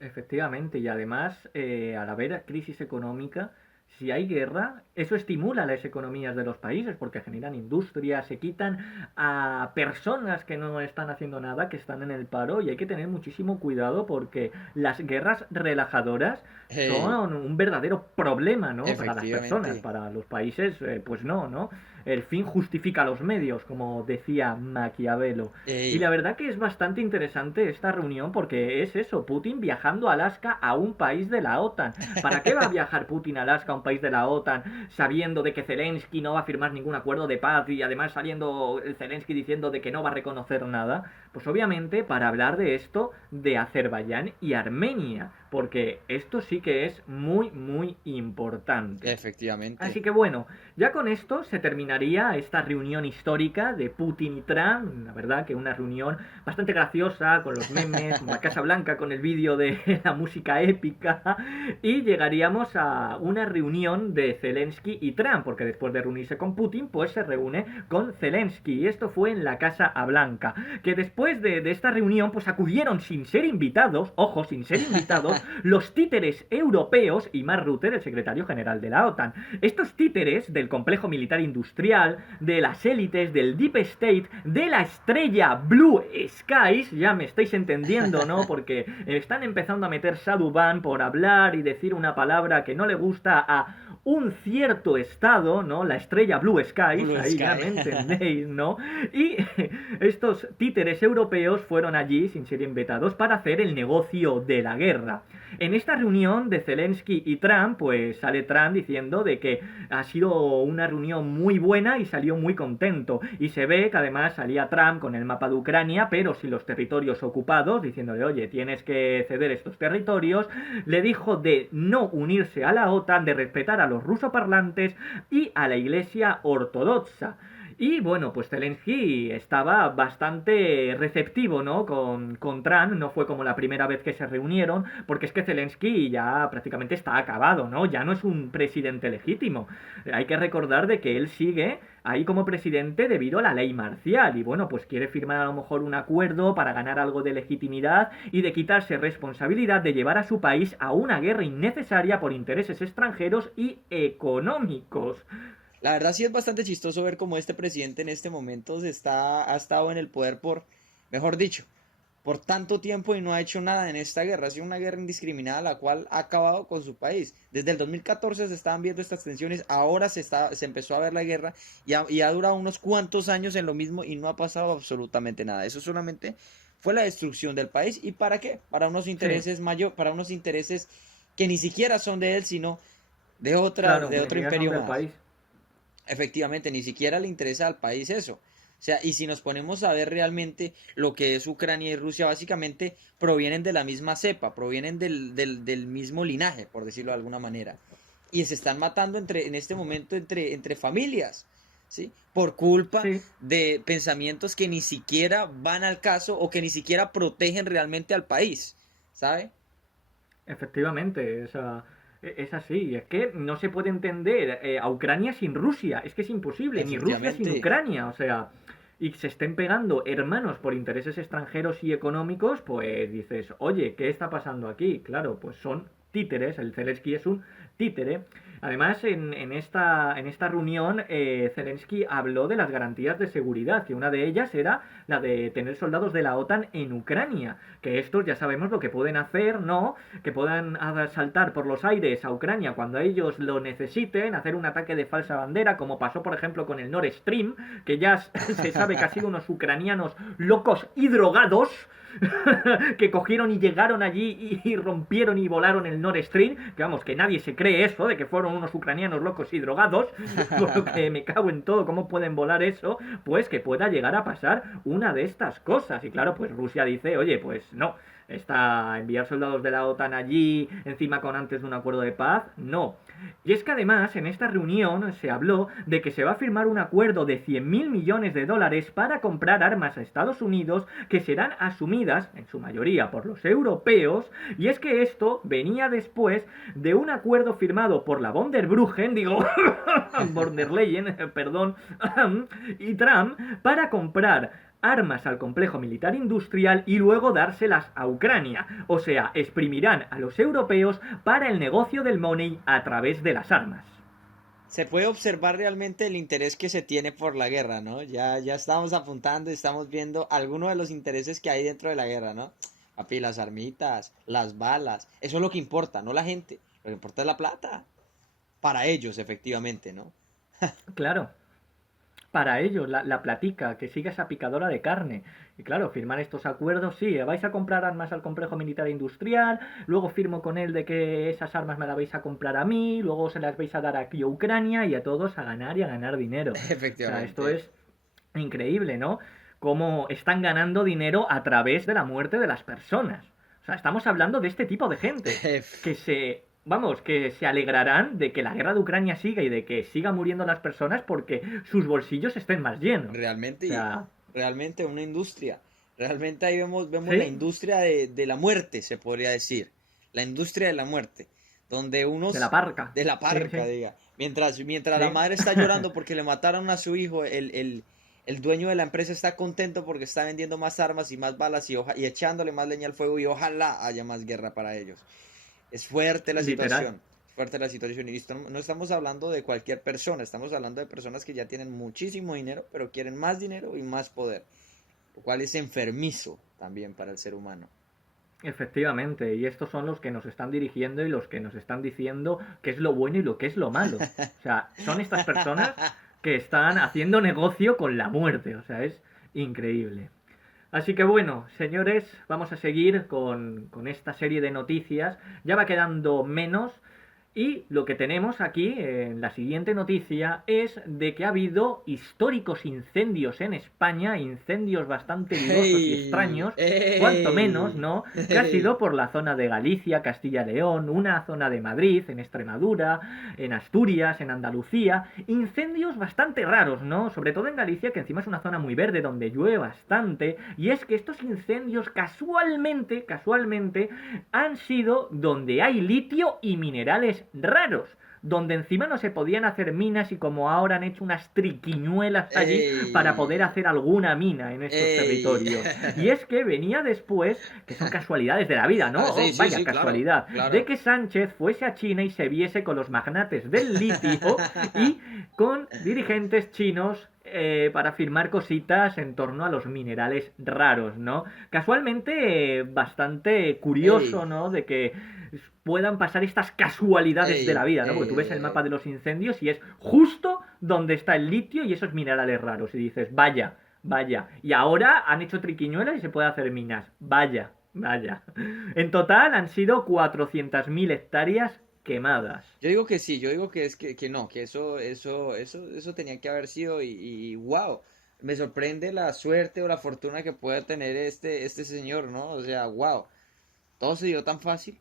Efectivamente, y además, al haber crisis económica, si hay guerra, eso estimula las economías de los países porque generan industria, se quitan a personas que no están haciendo nada, que están en el paro, y hay que tener muchísimo cuidado porque las guerras relajadoras Hey, son un verdadero problema, ¿no? Para las personas, efectivamente. para los países, pues no, ¿no? El fin justifica los medios, como decía Maquiavelo. Y la Hey, verdad que es bastante interesante esta reunión porque es eso, Putin viajando a Alaska a un país de la OTAN. ¿Para qué va a viajar Putin a Alaska a un país de la OTAN sabiendo de que Zelensky no va a firmar ningún acuerdo de paz y además saliendo el Zelensky diciendo de que no va a reconocer nada? Pues obviamente para hablar de esto de Azerbaiyán y Armenia. porque esto sí que es muy, muy importante. Efectivamente. Así que bueno, ya con esto se terminaría esta reunión histórica de Putin y Trump. La verdad que una reunión bastante graciosa, con los memes, como la Casa Blanca con el vídeo de la música épica. Y llegaríamos a una reunión de Zelensky y Trump, porque después de reunirse con Putin, pues se reúne con Zelensky. Y esto fue en la Casa Blanca. Que después de esta reunión, pues acudieron sin ser invitados, ojo, sin ser invitados, los títeres europeos y Mark Rutte, el secretario general de la OTAN. Estos títeres del complejo militar industrial, de las élites, del Deep State, de la estrella Blue Skies, ya me estáis entendiendo, ¿no? Porque están empezando a meter Saduban por hablar y decir una palabra que no le gusta a un cierto estado, ¿no? La estrella Blue Skies, Blue ahí ya Sky. me entendéis, ¿no? Y estos títeres europeos fueron allí sin ser invitados para hacer el negocio de la guerra. En esta reunión de Zelensky y Trump, pues sale Trump diciendo de que ha sido una reunión muy buena y salió muy contento. Y se ve que además salía Trump con el mapa de Ucrania, pero sin los territorios ocupados, diciéndole, oye, tienes que ceder estos territorios. Le dijo de no unirse a la OTAN, de respetar a los rusoparlantes y a la Iglesia ortodoxa. Y bueno, pues Zelensky estaba bastante receptivo, ¿no? Con Trump, no fue como la primera vez que se reunieron, porque es que Zelensky ya prácticamente está acabado, ¿no? Ya no es un presidente legítimo. Hay que recordar de que él sigue ahí como presidente debido a la ley marcial y bueno, pues quiere firmar a lo mejor un acuerdo para ganar algo de legitimidad y de quitarse responsabilidad de llevar a su país a una guerra innecesaria por intereses extranjeros y económicos. La verdad sí es bastante chistoso ver cómo este presidente en este momento ha estado en el poder por, mejor dicho, por tanto tiempo y no ha hecho nada en esta guerra. Ha sido una guerra indiscriminada la cual ha acabado con su país. Desde el 2014 se estaban viendo estas tensiones, ahora se empezó a ver la guerra y ha durado unos cuantos años en lo mismo y no ha pasado absolutamente nada. Eso solamente fue la destrucción del país. ¿Y para qué? Para unos Sí, intereses para unos intereses que ni siquiera son de él, sino claro, de que ni otro siquiera son imperio del más. país. Efectivamente, ni siquiera le interesa al país eso. O sea, y si nos ponemos a ver realmente lo que es Ucrania y Rusia, básicamente provienen de la misma cepa, provienen del mismo linaje, por decirlo de alguna manera. Y se están matando en este momento entre familias, ¿sí? Por culpa Sí, de pensamientos que ni siquiera van al caso o que ni siquiera protegen realmente al país, ¿sabe? efectivamente, es así. Es que no se puede entender a Ucrania sin Rusia. Es que es imposible, ni Rusia sin Efectivamente. Ucrania. O sea, y se estén pegando hermanos por intereses extranjeros y económicos, pues dices, oye, ¿qué está pasando aquí? Claro, pues son títeres. El Zelensky es un títere. Además, en esta reunión, Zelensky habló de las garantías de seguridad, que una de ellas era la de tener soldados de la OTAN en Ucrania, que estos ya sabemos lo que pueden hacer, ¿no? Que puedan saltar por los aires a Ucrania cuando ellos lo necesiten, hacer un ataque de falsa bandera, como pasó por ejemplo con el Nord Stream, que ya se sabe que ha sido unos ucranianos locos y drogados que cogieron y llegaron allí y rompieron y volaron el Nord Stream, que vamos, que nadie se cree eso, de que fueron unos ucranianos locos y drogados, por lo que me cago en todo, cómo pueden volar eso, pues que pueda llegar a pasar una de estas cosas. Y claro, pues Rusia dice, oye, pues no, está enviar soldados de la OTAN allí, encima con antes de un acuerdo de paz, no. Y es que además en esta reunión se habló de que se va a firmar un acuerdo de 100.000 millones de dólares para comprar armas a Estados Unidos que serán asumidas en su mayoría por los europeos, y es que esto venía después de un acuerdo firmado por la von der Bruggen, digo, von der Leyen, perdón, y Trump para comprar armas al complejo militar industrial y luego dárselas a Ucrania. O sea, exprimirán a los europeos para el negocio del money a través de las armas. Se puede observar realmente el interés que se tiene por la guerra, ¿no? Ya estamos apuntando y estamos viendo algunos de los intereses que hay dentro de la guerra, ¿no? Papi, las armitas, las balas, eso es lo que importa, no la gente. Lo que importa es la plata. Para ellos, efectivamente, ¿no? Claro, para ellos, la platica, que siga esa picadora de carne. Y claro, firmar estos acuerdos, sí, vais a comprar armas al complejo militar industrial, luego firmo con él de que esas armas me las vais a comprar a mí, luego se las vais a dar aquí a Ucrania y a todos a ganar y a ganar dinero. O sea, esto Efectivamente. es increíble, ¿no? Cómo están ganando dinero a través de la muerte de las personas. O sea, estamos hablando de este tipo de gente que vamos, que se alegrarán de que la guerra de Ucrania siga y de que siga muriendo las personas porque sus bolsillos estén más llenos. O Realmente, sea, realmente una industria. Realmente ahí vemos la sí, industria de la muerte, se podría decir. La industria de la muerte. Donde de la unos, parca. de la Sí, parca, sí, diga. Mientras la sí. madre está llorando porque le mataron a su hijo, el dueño de la empresa está contento porque está vendiendo más armas y más balas y echándole más leña al fuego y ojalá haya más guerra para ellos. Es fuerte la Literal. situación. Es fuerte la situación. Y esto no estamos hablando de cualquier persona, estamos hablando de personas que ya tienen muchísimo dinero, pero quieren más dinero y más poder. Lo cual es enfermizo también para el ser humano. Efectivamente, y estos son los que nos están dirigiendo y los que nos están diciendo qué es lo bueno y lo que es lo malo. O sea, son estas personas que están haciendo negocio con la muerte. O sea, es increíble. Así que bueno, señores, vamos a seguir con esta serie de noticias. Ya va quedando menos. Y lo que tenemos aquí en la siguiente noticia es de que ha habido históricos incendios en España, incendios bastante dudosos y ¡Ey! extraños, cuanto menos, ¡Ey! ¿no? Que ha sido ¡Ey! por la zona de Galicia, Castilla-León, una zona de Madrid, en Extremadura, en Asturias, en Andalucía. Incendios bastante raros, ¿no? Sobre todo en Galicia, que encima es una zona muy verde donde llueve bastante. Y es que estos incendios casualmente, han sido donde hay litio y minerales raros, donde encima no se podían hacer minas y como ahora han hecho unas triquiñuelas allí para poder ¡Ey! hacer alguna mina en estos ¡Ey! territorios. Y es que venía después, que son casualidades de la vida, ¿no? Ah, Oh, sí, sí, vaya sí, claro, casualidad, de claro. que Sánchez fuese a China y se viese con los magnates del litio y con dirigentes chinos para firmar cositas en torno a los minerales raros, ¿no? Casualmente, bastante curioso, ¡Ey! ¿no? De que puedan pasar estas casualidades de la ¡Ey! vida, ¿no? Porque ¡Ey! tú ves el ¡Ey! mapa de los incendios y es justo donde está el litio y esos minerales raros. Y dices, vaya, vaya. Y ahora han hecho triquiñuelas y se puede hacer minas. Vaya, vaya. En total han sido 400.000 hectáreas quemadas. Yo digo que sí, yo digo que es que no, que eso tenía que haber sido wow, me sorprende la suerte o la fortuna que pueda tener este señor, ¿no? O sea, wow, todo se dio tan fácil.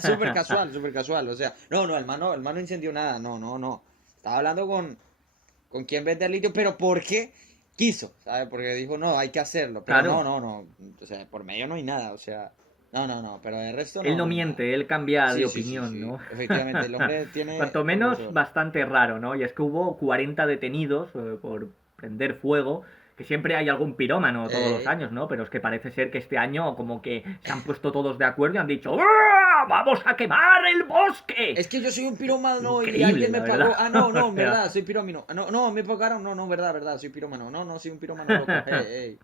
Súper casual, o sea, no, el man no incendió nada, no. Estaba hablando con quien vende el litio, pero ¿por qué quiso? ¿Sabe? Porque dijo, no, hay que hacerlo, pero Claro, no, o sea, por medio no hay nada, o sea, no, pero de resto él no no hay nada. miente, él cambia de Sí, opinión, ¿no? efectivamente, el hombre tiene Cuanto menos, razón. bastante raro, ¿no? Y es que hubo 40 detenidos por prender fuego, que siempre hay algún pirómano todos los Eh, años, ¿no? Pero es que parece ser que este año como que se han puesto todos de acuerdo y han dicho ¡ah! ¡Vamos a quemar el bosque! es que yo soy un pirómano y Increíble, alguien me la verdad. pagó. Ah, no, O en sea, verdad, soy pirómano. Ah, no, me pagaron. No, verdad, soy pirómano. No, soy un pirómano loco. Ey.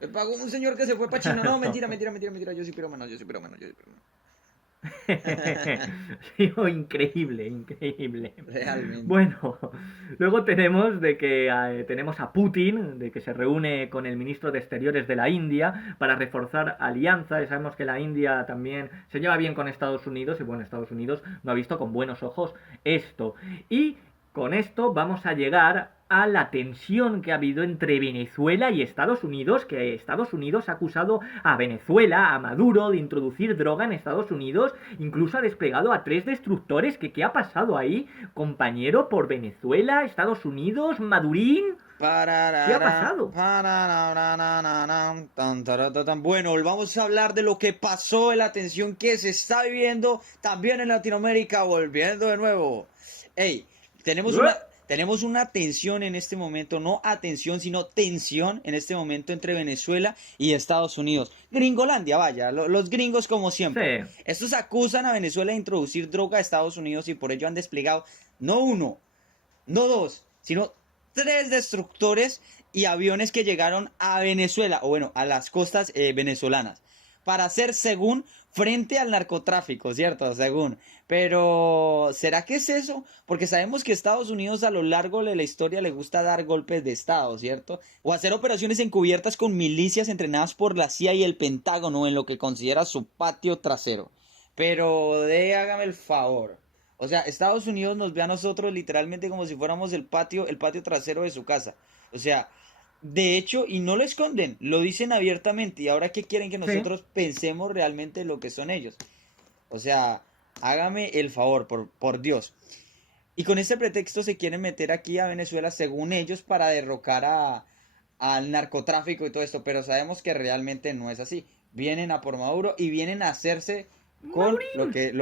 Me pagó un señor que se fue para China. No, mentira. Yo soy pirómano. sí, increíble, increíble. Realmente. Bueno, luego tenemos de que tenemos a Putin, de que se reúne con el ministro de Exteriores de la India para reforzar alianza. Y sabemos que la India también se lleva bien con Estados Unidos y bueno, Estados Unidos no ha visto con buenos ojos esto. Y con esto vamos a llegar a la tensión que ha habido entre Venezuela y Estados Unidos, que Estados Unidos ha acusado a Venezuela, a Maduro, de introducir droga en Estados Unidos, incluso ha desplegado a 3 destructores. ¿Qué ha pasado ahí, compañero, por Venezuela, Estados Unidos, Madurín? ¿Qué ha Pararara, pasado? pararararararam, tan, taratatan. Bueno, vamos a hablar de lo que pasó, de la tensión que se está viviendo también en Latinoamérica, volviendo de nuevo. Ey, tenemos una, tenemos una tensión en este momento, no atención, sino tensión en este momento entre Venezuela y Estados Unidos. Gringolandia, vaya, los gringos como Sí, siempre. Estos acusan a Venezuela de introducir droga a Estados Unidos y por ello han desplegado no uno, no dos, sino 3 destructores y aviones que llegaron a Venezuela, o bueno, a las costas venezolanas, para hacer según frente al narcotráfico, ¿cierto? Según. Pero, ¿será que es eso? Porque sabemos que Estados Unidos a lo largo de la historia le gusta dar golpes de Estado, ¿cierto? O hacer operaciones encubiertas con milicias entrenadas por la CIA y el Pentágono en lo que considera su patio trasero. Pero, hágame el favor. O sea, Estados Unidos nos ve a nosotros literalmente como si fuéramos el patio trasero de su casa. O sea, De hecho, y no lo esconden, lo dicen abiertamente. ¿Y ahora qué quieren que Sí, nosotros pensemos realmente lo que son ellos? O sea, hágame el favor, por Dios. Y con este pretexto se quieren meter aquí a Venezuela, según ellos, para derrocar al narcotráfico y todo esto. Pero sabemos que realmente no es así. Vienen a por Maduro y vienen a hacerse con Madurín.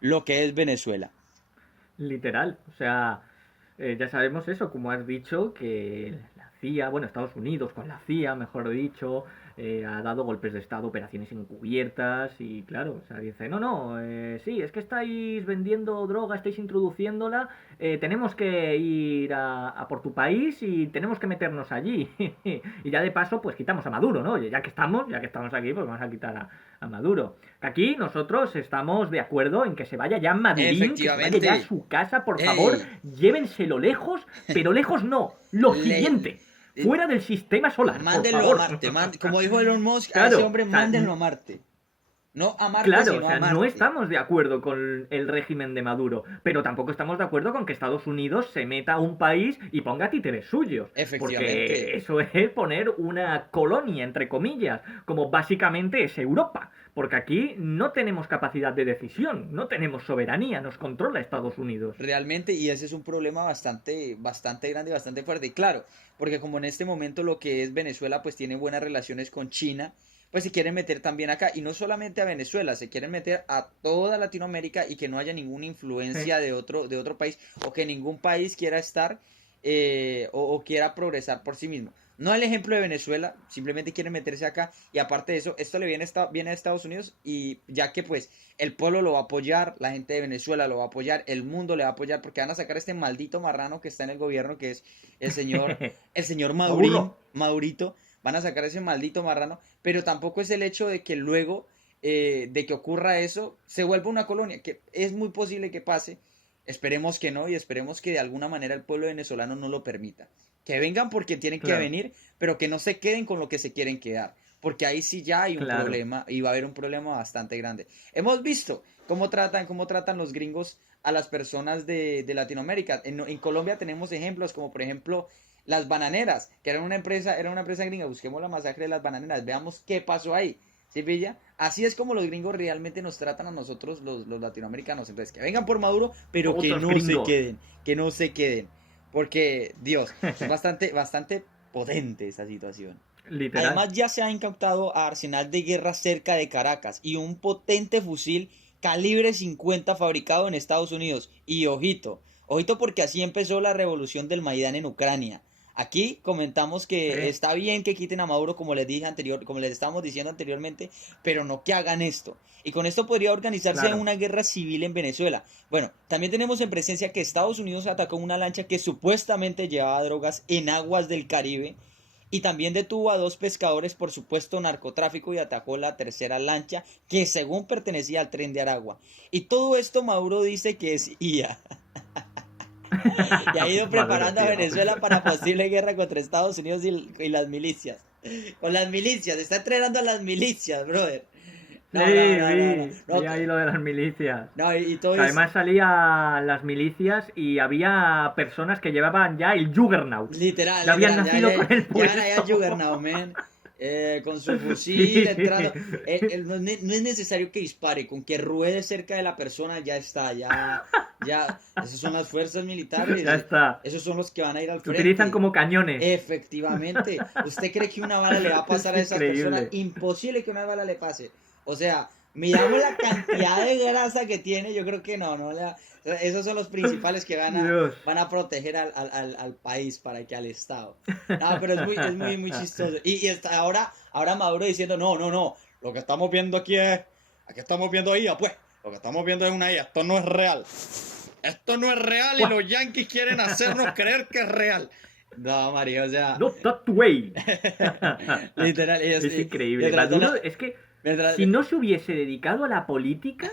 lo que es Venezuela. Literal, o sea, ya sabemos eso, como has dicho, que la CIA, bueno, Estados Unidos con la CIA, mejor dicho, ha dado golpes de Estado, operaciones encubiertas y claro, o sea, dice, no, no, sí, es que estáis vendiendo droga, estáis introduciéndola, tenemos que ir a por tu país y tenemos que meternos allí. Y ya de paso, pues quitamos a Maduro, ¿no? Oye, ya que estamos aquí, pues vamos a quitar a Maduro. Aquí nosotros estamos de acuerdo en que se vaya ya Madurín, que se vaya ya a Efectivamente. su casa, por favor, ¡Ey! llévenselo lejos, pero lejos no, lo Le, siguiente, fuera del sistema solar, por Mándenlo a favor. Marte. Como dijo Elon Musk, a ese Claro, hombre o sea, mándenlo a Marte. No a Marte, claro, o sino a sea, no Marte. estamos de acuerdo con el régimen de Maduro, pero tampoco estamos de acuerdo con que Estados Unidos se meta a un país y ponga títeres suyos, porque Efectivamente. eso es poner una colonia, entre comillas, como básicamente es Europa, porque aquí no tenemos capacidad de decisión, no tenemos soberanía, nos controla Estados Unidos. Realmente, y ese es un problema bastante grande y bastante fuerte. Y claro, porque como en este momento lo que es Venezuela, pues tiene buenas relaciones con China, pues se quieren meter también acá. Y no solamente a Venezuela, se quieren meter a toda Latinoamérica y que no haya ninguna influencia de otro país o que ningún país quiera estar o quiera progresar por sí mismo. No el ejemplo de Venezuela, simplemente quieren meterse acá y aparte de eso, esto le viene a Estados Unidos y ya que pues el pueblo lo va a apoyar, la gente de Venezuela lo va a apoyar, el mundo le va a apoyar porque van a sacar este maldito marrano que está en el gobierno que es el señor, el señor Maburro. Madurito, van a sacar ese maldito marrano, pero tampoco es el hecho de que luego de que ocurra eso se vuelva una colonia, que es muy posible que pase, esperemos que no y esperemos que de alguna manera el pueblo venezolano no lo permita. Que vengan porque tienen que Claro, venir, pero que no se queden con lo que se quieren quedar. Porque ahí sí ya hay un claro. problema y va a haber un problema bastante grande. Hemos visto cómo tratan los gringos a las personas de Latinoamérica. En Colombia tenemos ejemplos como por ejemplo las bananeras, que era una empresa gringa. Busquemos la masacre de las bananeras, veamos qué pasó ahí. ¿Sí pilla? Así es como los gringos realmente nos tratan a nosotros los latinoamericanos. Entonces, que vengan por Maduro, pero que Putos no se gringos. queden, que no se queden. Porque, Dios, es bastante potente esa situación. Literal. Además, ya se ha incautado a arsenal de guerra cerca de Caracas y un potente fusil calibre 50 fabricado en Estados Unidos. Y ojito porque así empezó la revolución del Maidán en Ucrania. Aquí comentamos que Sí, está bien que quiten a Maduro como les estábamos diciendo anteriormente, pero no que hagan esto. Y con esto podría organizarse claro. una guerra civil en Venezuela. Bueno, también tenemos en presencia que Estados Unidos atacó una lancha que supuestamente llevaba drogas en aguas del Caribe y también detuvo a dos pescadores por supuesto narcotráfico y atacó la tercera lancha que según pertenecía al tren de Aragua. Y todo esto Maduro dice que es IA. Y ha ido Maduro, preparando a tío. Venezuela para posible guerra contra Estados Unidos y las milicias. Con las milicias, está entrenando a las milicias, brother. Sí, No, no, no, no, no. vi ahí lo de las milicias. No, y todo Que es además salían las milicias y había personas que llevaban ya el Juggernaut. literal, Ya habían literal. nacido con el Ya era ya puesto. Juggernaut, man. Con su fusil Sí, entrando. No es necesario que dispare, con que ruede cerca de la persona ya está, ya. Esas son las fuerzas militares, ya está. esos son los que van a ir al Se utilizan frente. como cañones. Efectivamente. ¿Usted cree que una bala le va a Es pasar a esas personas? increíble. Imposible que una bala le pase. O sea, miramos la cantidad de grasa que tiene, yo creo que no. Esos son los principales que Dios. van a proteger al país, para que al Estado. No, pero muy chistoso. Ahora Maduro diciendo, no. Lo que estamos viendo aquí es, aquí estamos viendo IA, pues. Lo que estamos viendo es una IA, esto no es real. Esto no es real y Buah, los yanquis quieren hacernos creer que es real. No, María, o sea, not that way. literal, Es increíble. mientras Maduro es que mientras si no se hubiese dedicado a la política,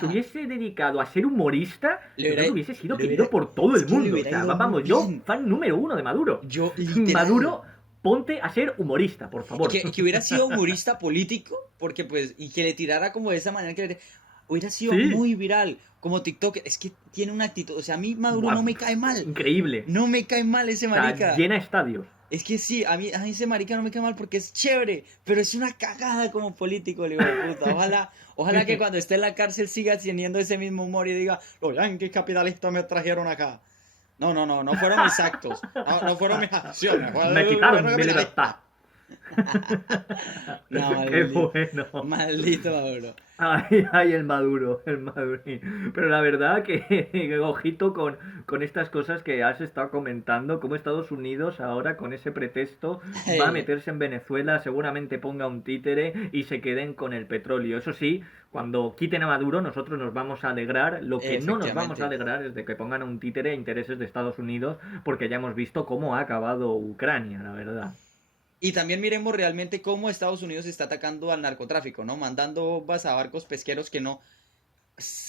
se hubiese dedicado a ser humorista, le yo creo que hubiera, hubiese sido le hubiera, querido por todo es el que le mundo. O hubiera sea, ido muy vamos, yo bien. fan número uno de Maduro. Yo, literal. Maduro, ponte a ser humorista, por Y favor. que hubiera sido humorista político, porque pues, y que le tirara como de esa manera hubiera sido Sí. muy viral, como TikTok. Es que tiene una actitud, o sea, a mí Maduro no Buah, me cae mal. increíble. No me cae mal ese O sea, marica. llena estadios. Es que sí, a mí ese marica no me queda mal porque es chévere, pero es una cagada como político, el hijo de puta. Ojalá que cuando esté en la cárcel siga teniendo ese mismo humor y diga, los yanquis capitalistas me trajeron acá. No, no, no, no fueron mis actos, no, no fueron mis acciones, fue Me el gobierno quitaron mi libertad. capitalista. No, Qué maldito, bueno. maldito Maduro. Ay, ay, el Maduro, el Madurín. Pero la verdad que ojito con estas cosas que has estado comentando, como Estados Unidos ahora con ese pretexto va a meterse en Venezuela, seguramente ponga un títere y se queden con el petróleo. Eso sí, cuando quiten a Maduro nosotros nos vamos a alegrar. Lo que no nos vamos a Efectivamente. alegrar es de que pongan a un títere a intereses de Estados Unidos, porque ya hemos visto cómo ha acabado Ucrania, la verdad. Y también miremos realmente cómo Estados Unidos está atacando al narcotráfico, ¿no? Mandando bombas a barcos pesqueros que no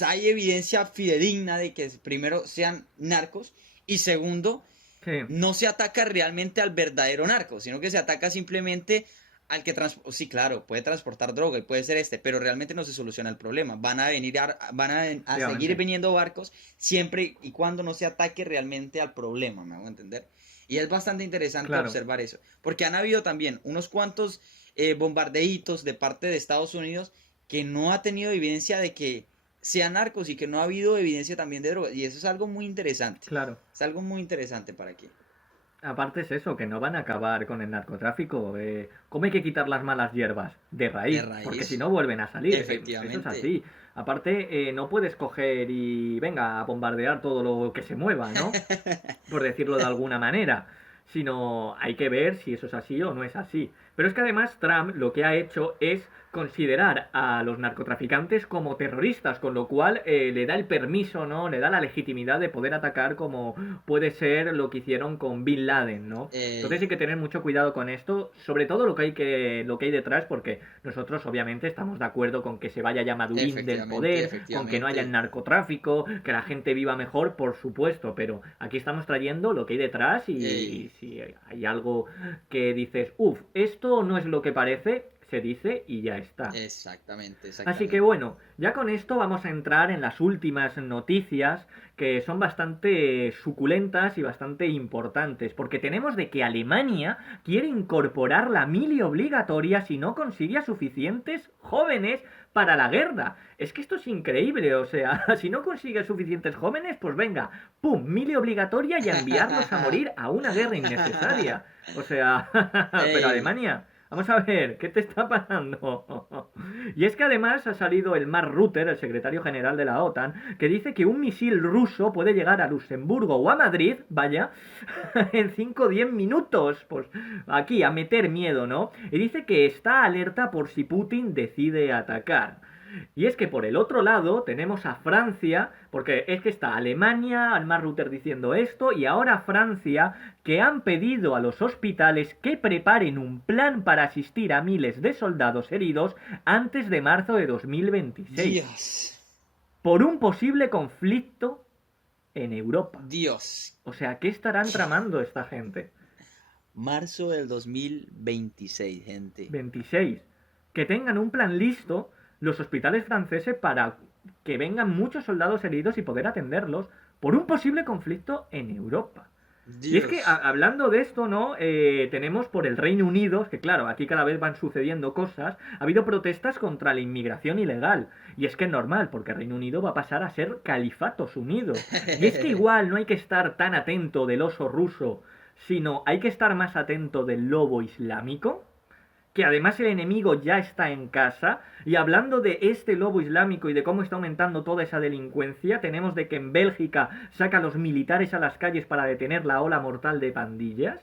hay evidencia fidedigna de que primero sean narcos y segundo, Sí, no se ataca realmente al verdadero narco, sino que se ataca simplemente al que sí, claro, puede transportar droga y puede ser pero realmente no se soluciona el problema. Van a seguir efectivamente. viniendo barcos siempre y cuando no se ataque realmente al problema, me hago entender. Y es bastante interesante Claro. observar eso, porque han habido también unos cuantos bombardeitos de parte de Estados Unidos que no ha tenido evidencia de que sean narcos y que no ha habido evidencia también de drogas. Y eso es algo muy interesante. Claro. Es algo muy interesante para aquí. Aparte es eso, que no van a acabar con el narcotráfico. ¿Cómo hay que quitar las malas hierbas? De De raíz, porque si raíz, no vuelven a salir. Eso es efectivamente. así. Aparte, no puedes coger y venga a bombardear todo lo que se mueva, ¿no? Por decirlo de alguna manera, sino hay que ver si eso es así o no es así. Pero es que además Trump lo que ha hecho es considerar a los narcotraficantes como terroristas, con lo cual le da el permiso, ¿no? Le da la legitimidad de poder atacar como puede ser lo que hicieron con Bin Laden, ¿no? Entonces Eh, hay que tener mucho cuidado con esto, sobre todo lo que hay detrás, porque nosotros obviamente estamos de acuerdo con que se vaya ya Madurín del efectivamente, poder, con que no haya efectivamente. narcotráfico, que la gente viva mejor, por supuesto, pero aquí estamos trayendo lo que hay detrás Eh, y si hay algo que dices, uff, esto no es lo que parece, se dice y ya está. exactamente, Así que exactamente. bueno, ya con esto vamos a entrar en las últimas noticias que son bastante suculentas y bastante importantes, porque tenemos de que Alemania quiere incorporar la mili obligatoria si no consigue a suficientes jóvenes para la guerra. Es que esto es increíble, o sea, si no consigue suficientes jóvenes, pues venga, pum, mili obligatoria y a enviarlos a morir a una guerra innecesaria. O sea, pero Ey, Alemania, vamos a ver, ¿qué te está pasando? Y es que además ha salido el Mark Rutte, el secretario general de la OTAN, que dice que un misil ruso puede llegar a Luxemburgo o a Madrid, vaya, en 5 o 10 minutos. Pues aquí, a meter miedo, ¿no? Y dice que está alerta por si Putin decide atacar. Y es que por el otro lado tenemos a Francia, porque es que está Alemania, Almar Rutter diciendo esto, y ahora Francia, que han pedido a los hospitales que preparen un plan para asistir a miles de soldados heridos antes de marzo de 2026, Dios, por un posible conflicto en Europa. Dios. O sea, ¿qué estarán tramando esta gente? Marzo del 2026, gente. 26. Que tengan un plan listo los hospitales franceses para que vengan muchos soldados heridos y poder atenderlos por un posible conflicto en Europa. Y es que Dios. hablando de esto, ¿no? Tenemos por el Reino Unido, que claro, aquí cada vez van sucediendo cosas, ha habido protestas contra la inmigración ilegal. Y es que es normal, porque el Reino Unido va a pasar a ser califatos unidos. Y es que igual no hay que estar tan atento del oso ruso, sino hay que estar más atento del lobo islámico, que además el enemigo ya está en casa. Y hablando de este lobo islámico y de cómo está aumentando toda esa delincuencia, tenemos de que en Bélgica saca a los militares a las calles para detener la ola mortal de pandillas.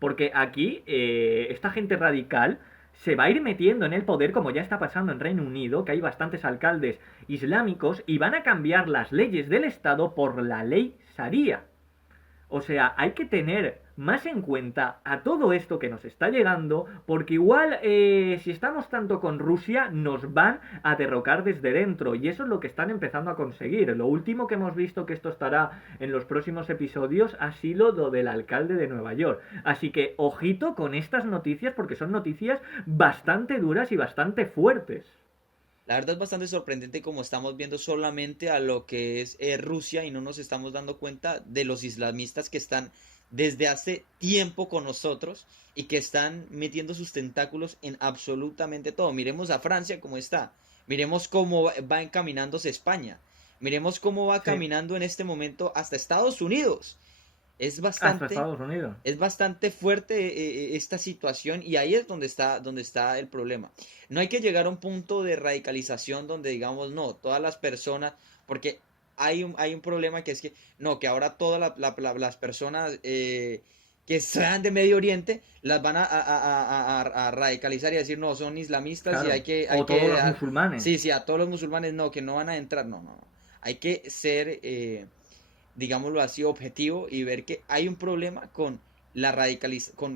Porque aquí esta gente radical se va a ir metiendo en el poder como ya está pasando en Reino Unido, que hay bastantes alcaldes islámicos y van a cambiar las leyes del Estado por la ley Sharia. O sea, hay que tener más en cuenta a todo esto que nos está llegando, porque igual si estamos tanto con Rusia nos van a derrocar desde dentro y eso es lo que están empezando a conseguir. Lo último que hemos visto que esto estará en los próximos episodios ha sido lo del alcalde de Nueva York. Así que ojito con estas noticias porque son noticias bastante duras y bastante fuertes. La verdad es bastante sorprendente como estamos viendo solamente a lo que es Rusia y no nos estamos dando cuenta de los islamistas que están desde hace tiempo con nosotros y que están metiendo sus tentáculos en absolutamente todo. Miremos a Francia cómo está. Miremos cómo va encaminándose España. Miremos cómo va Sí, caminando en este momento hasta Estados Unidos. Es hasta bastante, Estados Unidos. es bastante fuerte esta situación y ahí es donde está el problema. No hay que llegar a un punto de radicalización donde digamos, no, todas las personas, porque hay un problema que es que, no, que ahora todas las personas que sean de Medio Oriente las van a radicalizar y a decir, no, son islamistas y Claro. hay O todos que los dejar, musulmanes. sí, sí, a todos los musulmanes no, que no van a entrar, no, no, no. Hay que ser digámoslo así, objetivo y ver que hay un problema con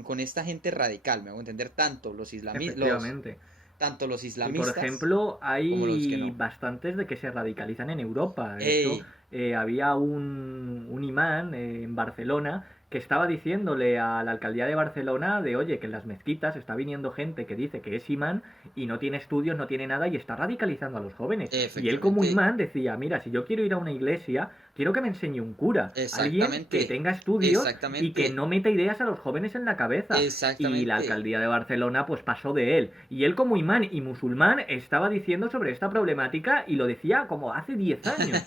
con esta gente radical, me hago entender, Efectivamente. tanto los Y por islamistas ejemplo, como los que hay no. bastantes de que se radicalizan en Europa. De hecho, ¡Ey! había un imán en Barcelona que estaba diciéndole a la alcaldía de Barcelona de, oye, que en las mezquitas está viniendo gente que dice que es imán y no tiene estudios, no tiene nada y está radicalizando a los jóvenes. Y él como Efectivamente, imán decía, mira, si yo quiero ir a una iglesia, quiero que me enseñe un cura, alguien que exactamente, tenga estudios y que exactamente, no meta ideas a los jóvenes en la cabeza. Y la exactamente. alcaldía de Barcelona pues pasó de él. Y él como imán y musulmán estaba diciendo sobre esta problemática y lo decía como hace 10 años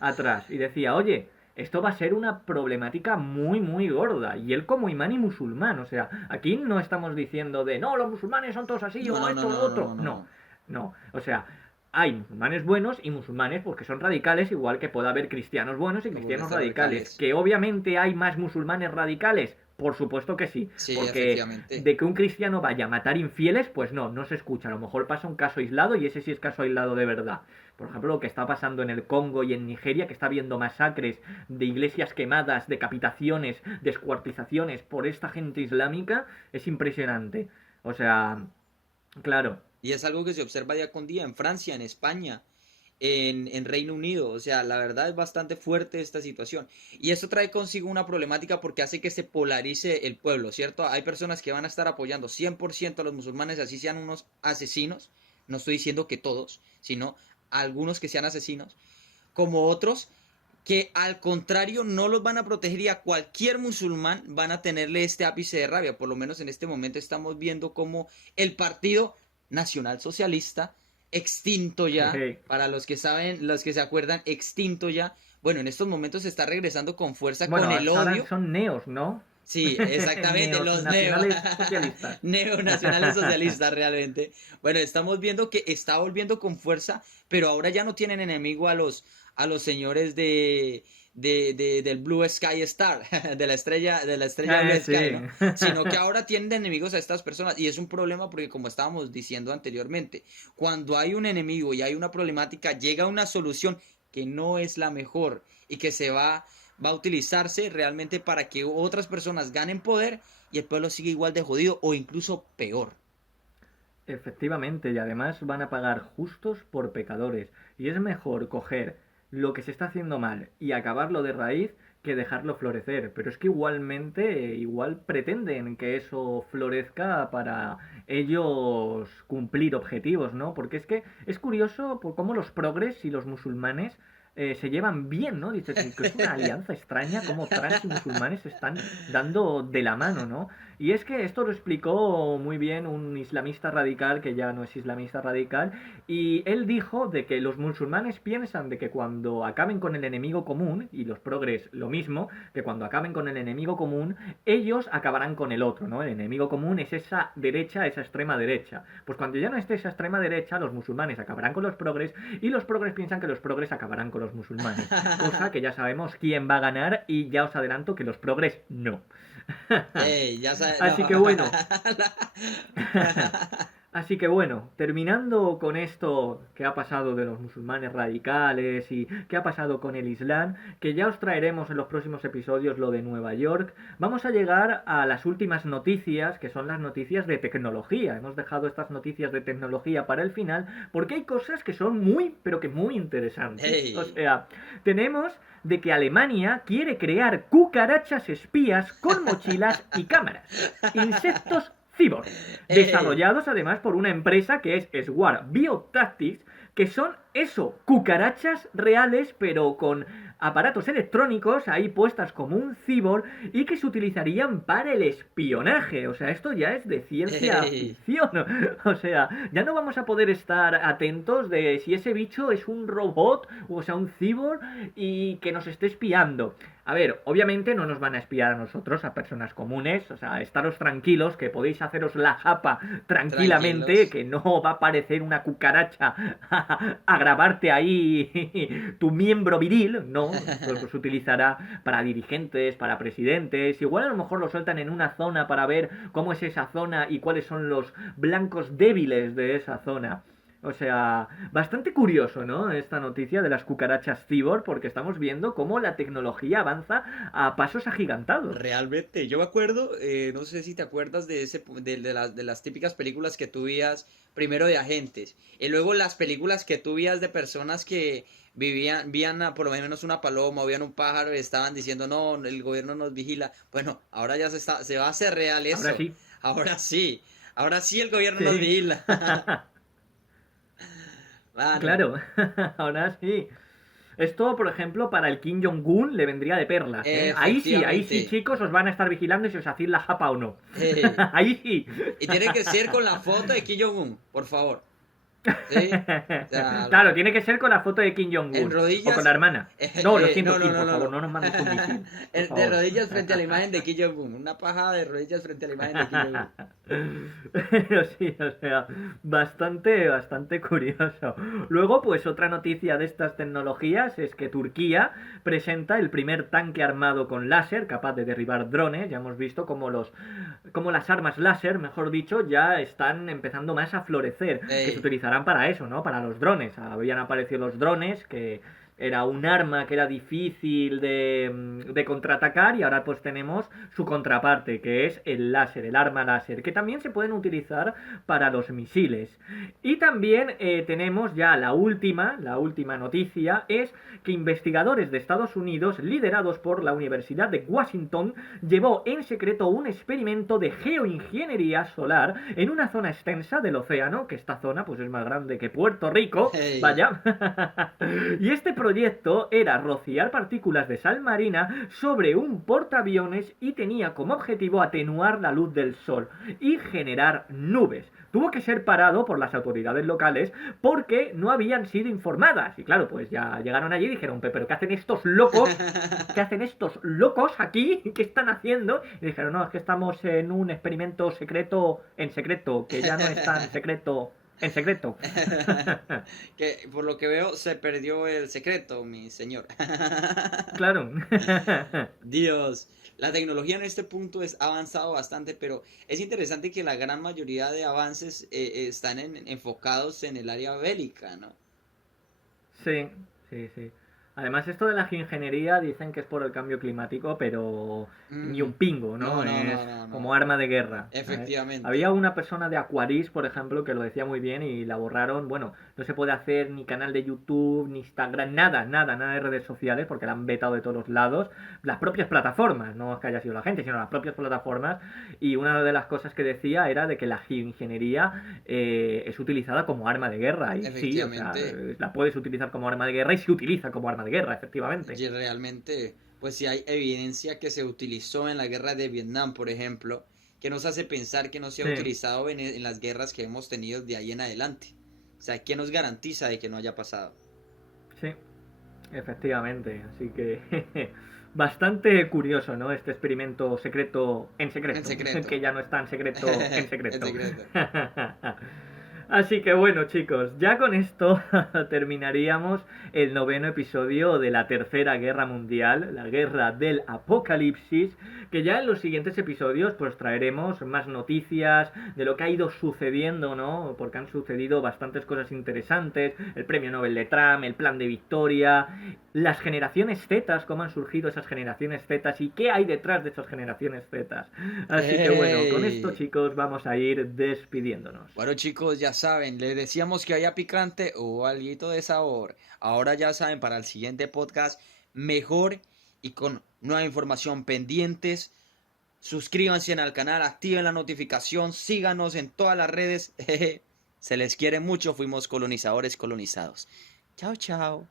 atrás. Y decía, oye, esto va a ser una problemática muy, muy gorda. Y él como imán y musulmán. O sea, aquí no estamos diciendo de, no, los musulmanes son todos así No, o no, no, esto o lo no, no, otro. no, no, No, no. no. O sea, hay musulmanes buenos y musulmanes porque son radicales, igual que puede haber cristianos buenos y Como cristianos nuestros radicales. radicales. Que obviamente hay más musulmanes radicales, por supuesto que sí, Sí, porque efectivamente. de que un cristiano vaya a matar infieles, pues no, no se escucha. A lo mejor pasa un caso aislado y ese sí es caso aislado de verdad. Por ejemplo, lo que está pasando en el Congo y en Nigeria, que está habiendo masacres de iglesias quemadas, decapitaciones, descuartizaciones por esta gente islámica, es impresionante. O sea, claro, Y es algo que se observa día con día en Francia, en España, en Reino Unido. O sea, la verdad es bastante fuerte esta situación. Y esto trae consigo una problemática porque hace que se polarice el pueblo, ¿cierto? Hay personas que van a estar apoyando 100% a los musulmanes, así sean unos asesinos. No estoy diciendo que todos, sino algunos que sean asesinos, como otros que al contrario no los van a proteger y a cualquier musulmán van a tenerle este ápice de rabia. Por lo menos en este momento estamos viendo como el Partido Nacional Socialista, extinto ya, jeje. para los que saben, los que se acuerdan, extinto ya, bueno, en estos momentos se está regresando con fuerza con Bueno, el ahora odio. son neos, ¿no? Sí, exactamente, Neos los nacionales socialistas. neonacionales socialistas realmente. Bueno, estamos viendo que está volviendo con fuerza, pero ahora ya no tienen enemigo a los señores del Blue Sky Star, de la estrella Blue Sky, Sí. ¿no? Sino que ahora tienen de enemigos a estas personas y es un problema porque como estábamos diciendo anteriormente, cuando hay un enemigo y hay una problemática, llega una solución que no es la mejor y que va a utilizarse realmente para que otras personas ganen poder y el pueblo sigue igual de jodido o incluso peor. Efectivamente, y además van a pagar justos por pecadores. Y es mejor coger lo que se está haciendo mal y acabarlo de raíz que dejarlo florecer. Pero es que igualmente, igual pretenden que eso florezca para ellos cumplir objetivos, ¿no? Porque es que es curioso por cómo los progres y los musulmanes se llevan bien, ¿no? Dices que es una alianza extraña, como trans y musulmanes se están dando de la mano, ¿no? Y es que esto lo explicó muy bien un islamista radical, que ya no es islamista radical, y él dijo de que los musulmanes piensan de que cuando acaben con el enemigo común, y los progres lo mismo, que cuando acaben con el enemigo común, ellos acabarán con el otro, ¿no? El enemigo común es esa derecha, esa extrema derecha. Pues cuando ya no esté esa extrema derecha, los musulmanes acabarán con los progres, y los progres piensan que los progres acabarán con los musulmanes. Cosa que ya sabemos quién va a ganar, y ya os adelanto que los progres no. Ey, ya sabes, no. Así que bueno, así que bueno, terminando con esto que ha pasado de los musulmanes radicales y qué ha pasado con el Islam, que ya os traeremos en los próximos episodios lo de Nueva York, vamos a llegar a las últimas noticias, que son las noticias de tecnología. Hemos dejado estas noticias de tecnología para el final porque hay cosas que son muy, pero que muy interesantes. O Ey, sea, tenemos de que Alemania quiere crear cucarachas espías con mochilas y cámaras. Insectos cyborg, ey, desarrollados además por una empresa que es Sword Biotactics, que son eso, cucarachas reales, pero con aparatos electrónicos ahí puestas como un cibor y que se utilizarían para el espionaje. O sea, esto ya es de ciencia Ey. ficción. O sea, ya no vamos a poder estar atentos de si ese bicho es un robot, o sea, un cibor y que nos esté espiando. A ver, obviamente no nos van a espiar a nosotros, a personas comunes, o sea, estaros tranquilos que podéis haceros la japa tranquilamente, Tranquilos. que no va a aparecer una cucaracha a grabarte ahí tu miembro viril, no, pues se utilizará para dirigentes, para presidentes, igual a lo mejor lo sueltan en una zona para ver cómo es esa zona y cuáles son los blancos débiles de esa zona. O sea, bastante curioso, ¿no? Esta noticia de las cucarachas cibor, porque estamos viendo cómo la tecnología avanza a pasos agigantados. Realmente, yo me acuerdo, no sé si te acuerdas de de las típicas películas que tú veías primero de agentes, y luego las películas que tú veías de personas que vían por lo menos una paloma o vían un pájaro y estaban diciendo, no, el gobierno nos vigila. Bueno, ahora ya se va a hacer real Ahora eso. sí, Ahora sí, ahora sí el gobierno nos sí, vigila. Mano, claro, ahora sí. Esto, por ejemplo, para el Kim Jong-un le vendría de perlas, ¿eh? Ahí sí, efectivamente. chicos, os van a estar vigilando si os hacéis la japa o no. Hey. Ahí sí. Y tiene que ser con la foto de Kim Jong-un, por favor. ¿Sí? O sea, Claro, tiene que ser con la foto de Kim en Jong-un. O con la rodillas. hermana. No, lo siento, No, no, Kim, no, por no, favor, no. no nos mandes un misil. Por De favor. rodillas frente a la imagen de Kim Jong-un. Una paja de rodillas frente a la imagen de Kim Jong-un. Pero sí, o sea, bastante curioso. Luego, pues otra noticia de estas tecnologías es que Turquía presenta el primer tanque armado con láser capaz de derribar drones. Ya hemos visto como las armas láser, mejor dicho, ya están empezando más a florecer, que se Ey, utilizarán para eso, ¿no? Para los drones. Habían aparecido los drones que era un arma que era difícil de contraatacar y ahora pues tenemos su contraparte, que es el láser, el arma láser, que también se pueden utilizar para los misiles. Y también tenemos ya la última noticia, es que investigadores de Estados Unidos, liderados por la Universidad de Washington, llevó en secreto un experimento de geoingeniería solar en una zona extensa del océano, que esta zona pues es más grande que Puerto Rico, ey. vaya. Y este proyecto era rociar partículas de sal marina sobre un portaaviones y tenía como objetivo atenuar la luz del sol y generar nubes. Tuvo que ser parado por las autoridades locales porque no habían sido informadas. Y claro, pues ya llegaron allí y dijeron, pero ¿qué hacen estos locos? ¿Qué hacen estos locos aquí? ¿Qué están haciendo? Y dijeron, no, es que estamos en un experimento secreto en secreto, que ya no es tan secreto en secreto. Que por lo que veo se perdió el secreto, mi señor. Claro. Dios, la tecnología en este punto ha avanzado bastante, pero es interesante que la gran mayoría de avances están enfocados en el área bélica, ¿no? Sí, sí. Además, esto de la geoingeniería dicen que es por el cambio climático, pero ni un Mm, pingo, no, ¿no? no, Es no, no, no. como arma de guerra, ¿sabes? Efectivamente. Había una persona de Aquaris, por ejemplo, que lo decía muy bien y la borraron. Bueno, no se puede hacer ni canal de YouTube, ni Instagram, nada de redes sociales, porque la han vetado de todos los lados. Las propias plataformas, no es que haya sido la gente, sino las propias plataformas. Y una de las cosas que decía era de que la geoingeniería es utilizada como arma de guerra. Y sí, o sea, Efectivamente. la puedes utilizar como arma de guerra y se utiliza como arma de guerra, efectivamente. Y realmente, pues sí hay evidencia que se utilizó en la guerra de Vietnam, por ejemplo, que nos hace pensar que no se ha Sí, utilizado en las guerras que hemos tenido de ahí en adelante. O sea, ¿qué nos garantiza de que no haya pasado? sí, efectivamente. Así que bastante curioso, ¿no? Este experimento en En secreto, secreto. que ya no es tan secreto en En secreto. secreto. Así que bueno, chicos, ya con esto terminaríamos el noveno episodio de la Tercera Guerra Mundial, la Guerra del Apocalipsis, que ya en los siguientes episodios pues traeremos más noticias de lo que ha ido sucediendo, ¿no? Porque han sucedido bastantes cosas interesantes, el premio Nobel de Trump, el plan de Victoria, las generaciones Z, cómo han surgido esas generaciones Z y qué hay detrás de esas generaciones Z. Así que bueno, con esto, ¡Ey! chicos, vamos a ir despidiéndonos. Bueno, chicos, ya saben, les decíamos que había picante o alguito de sabor. Ahora ya saben, para el siguiente podcast, mejor y con nueva información pendientes. Suscríbanse al canal, activen la notificación, síganos en todas las redes. Se les quiere mucho, fuimos colonizadores colonizados. Chao, chao.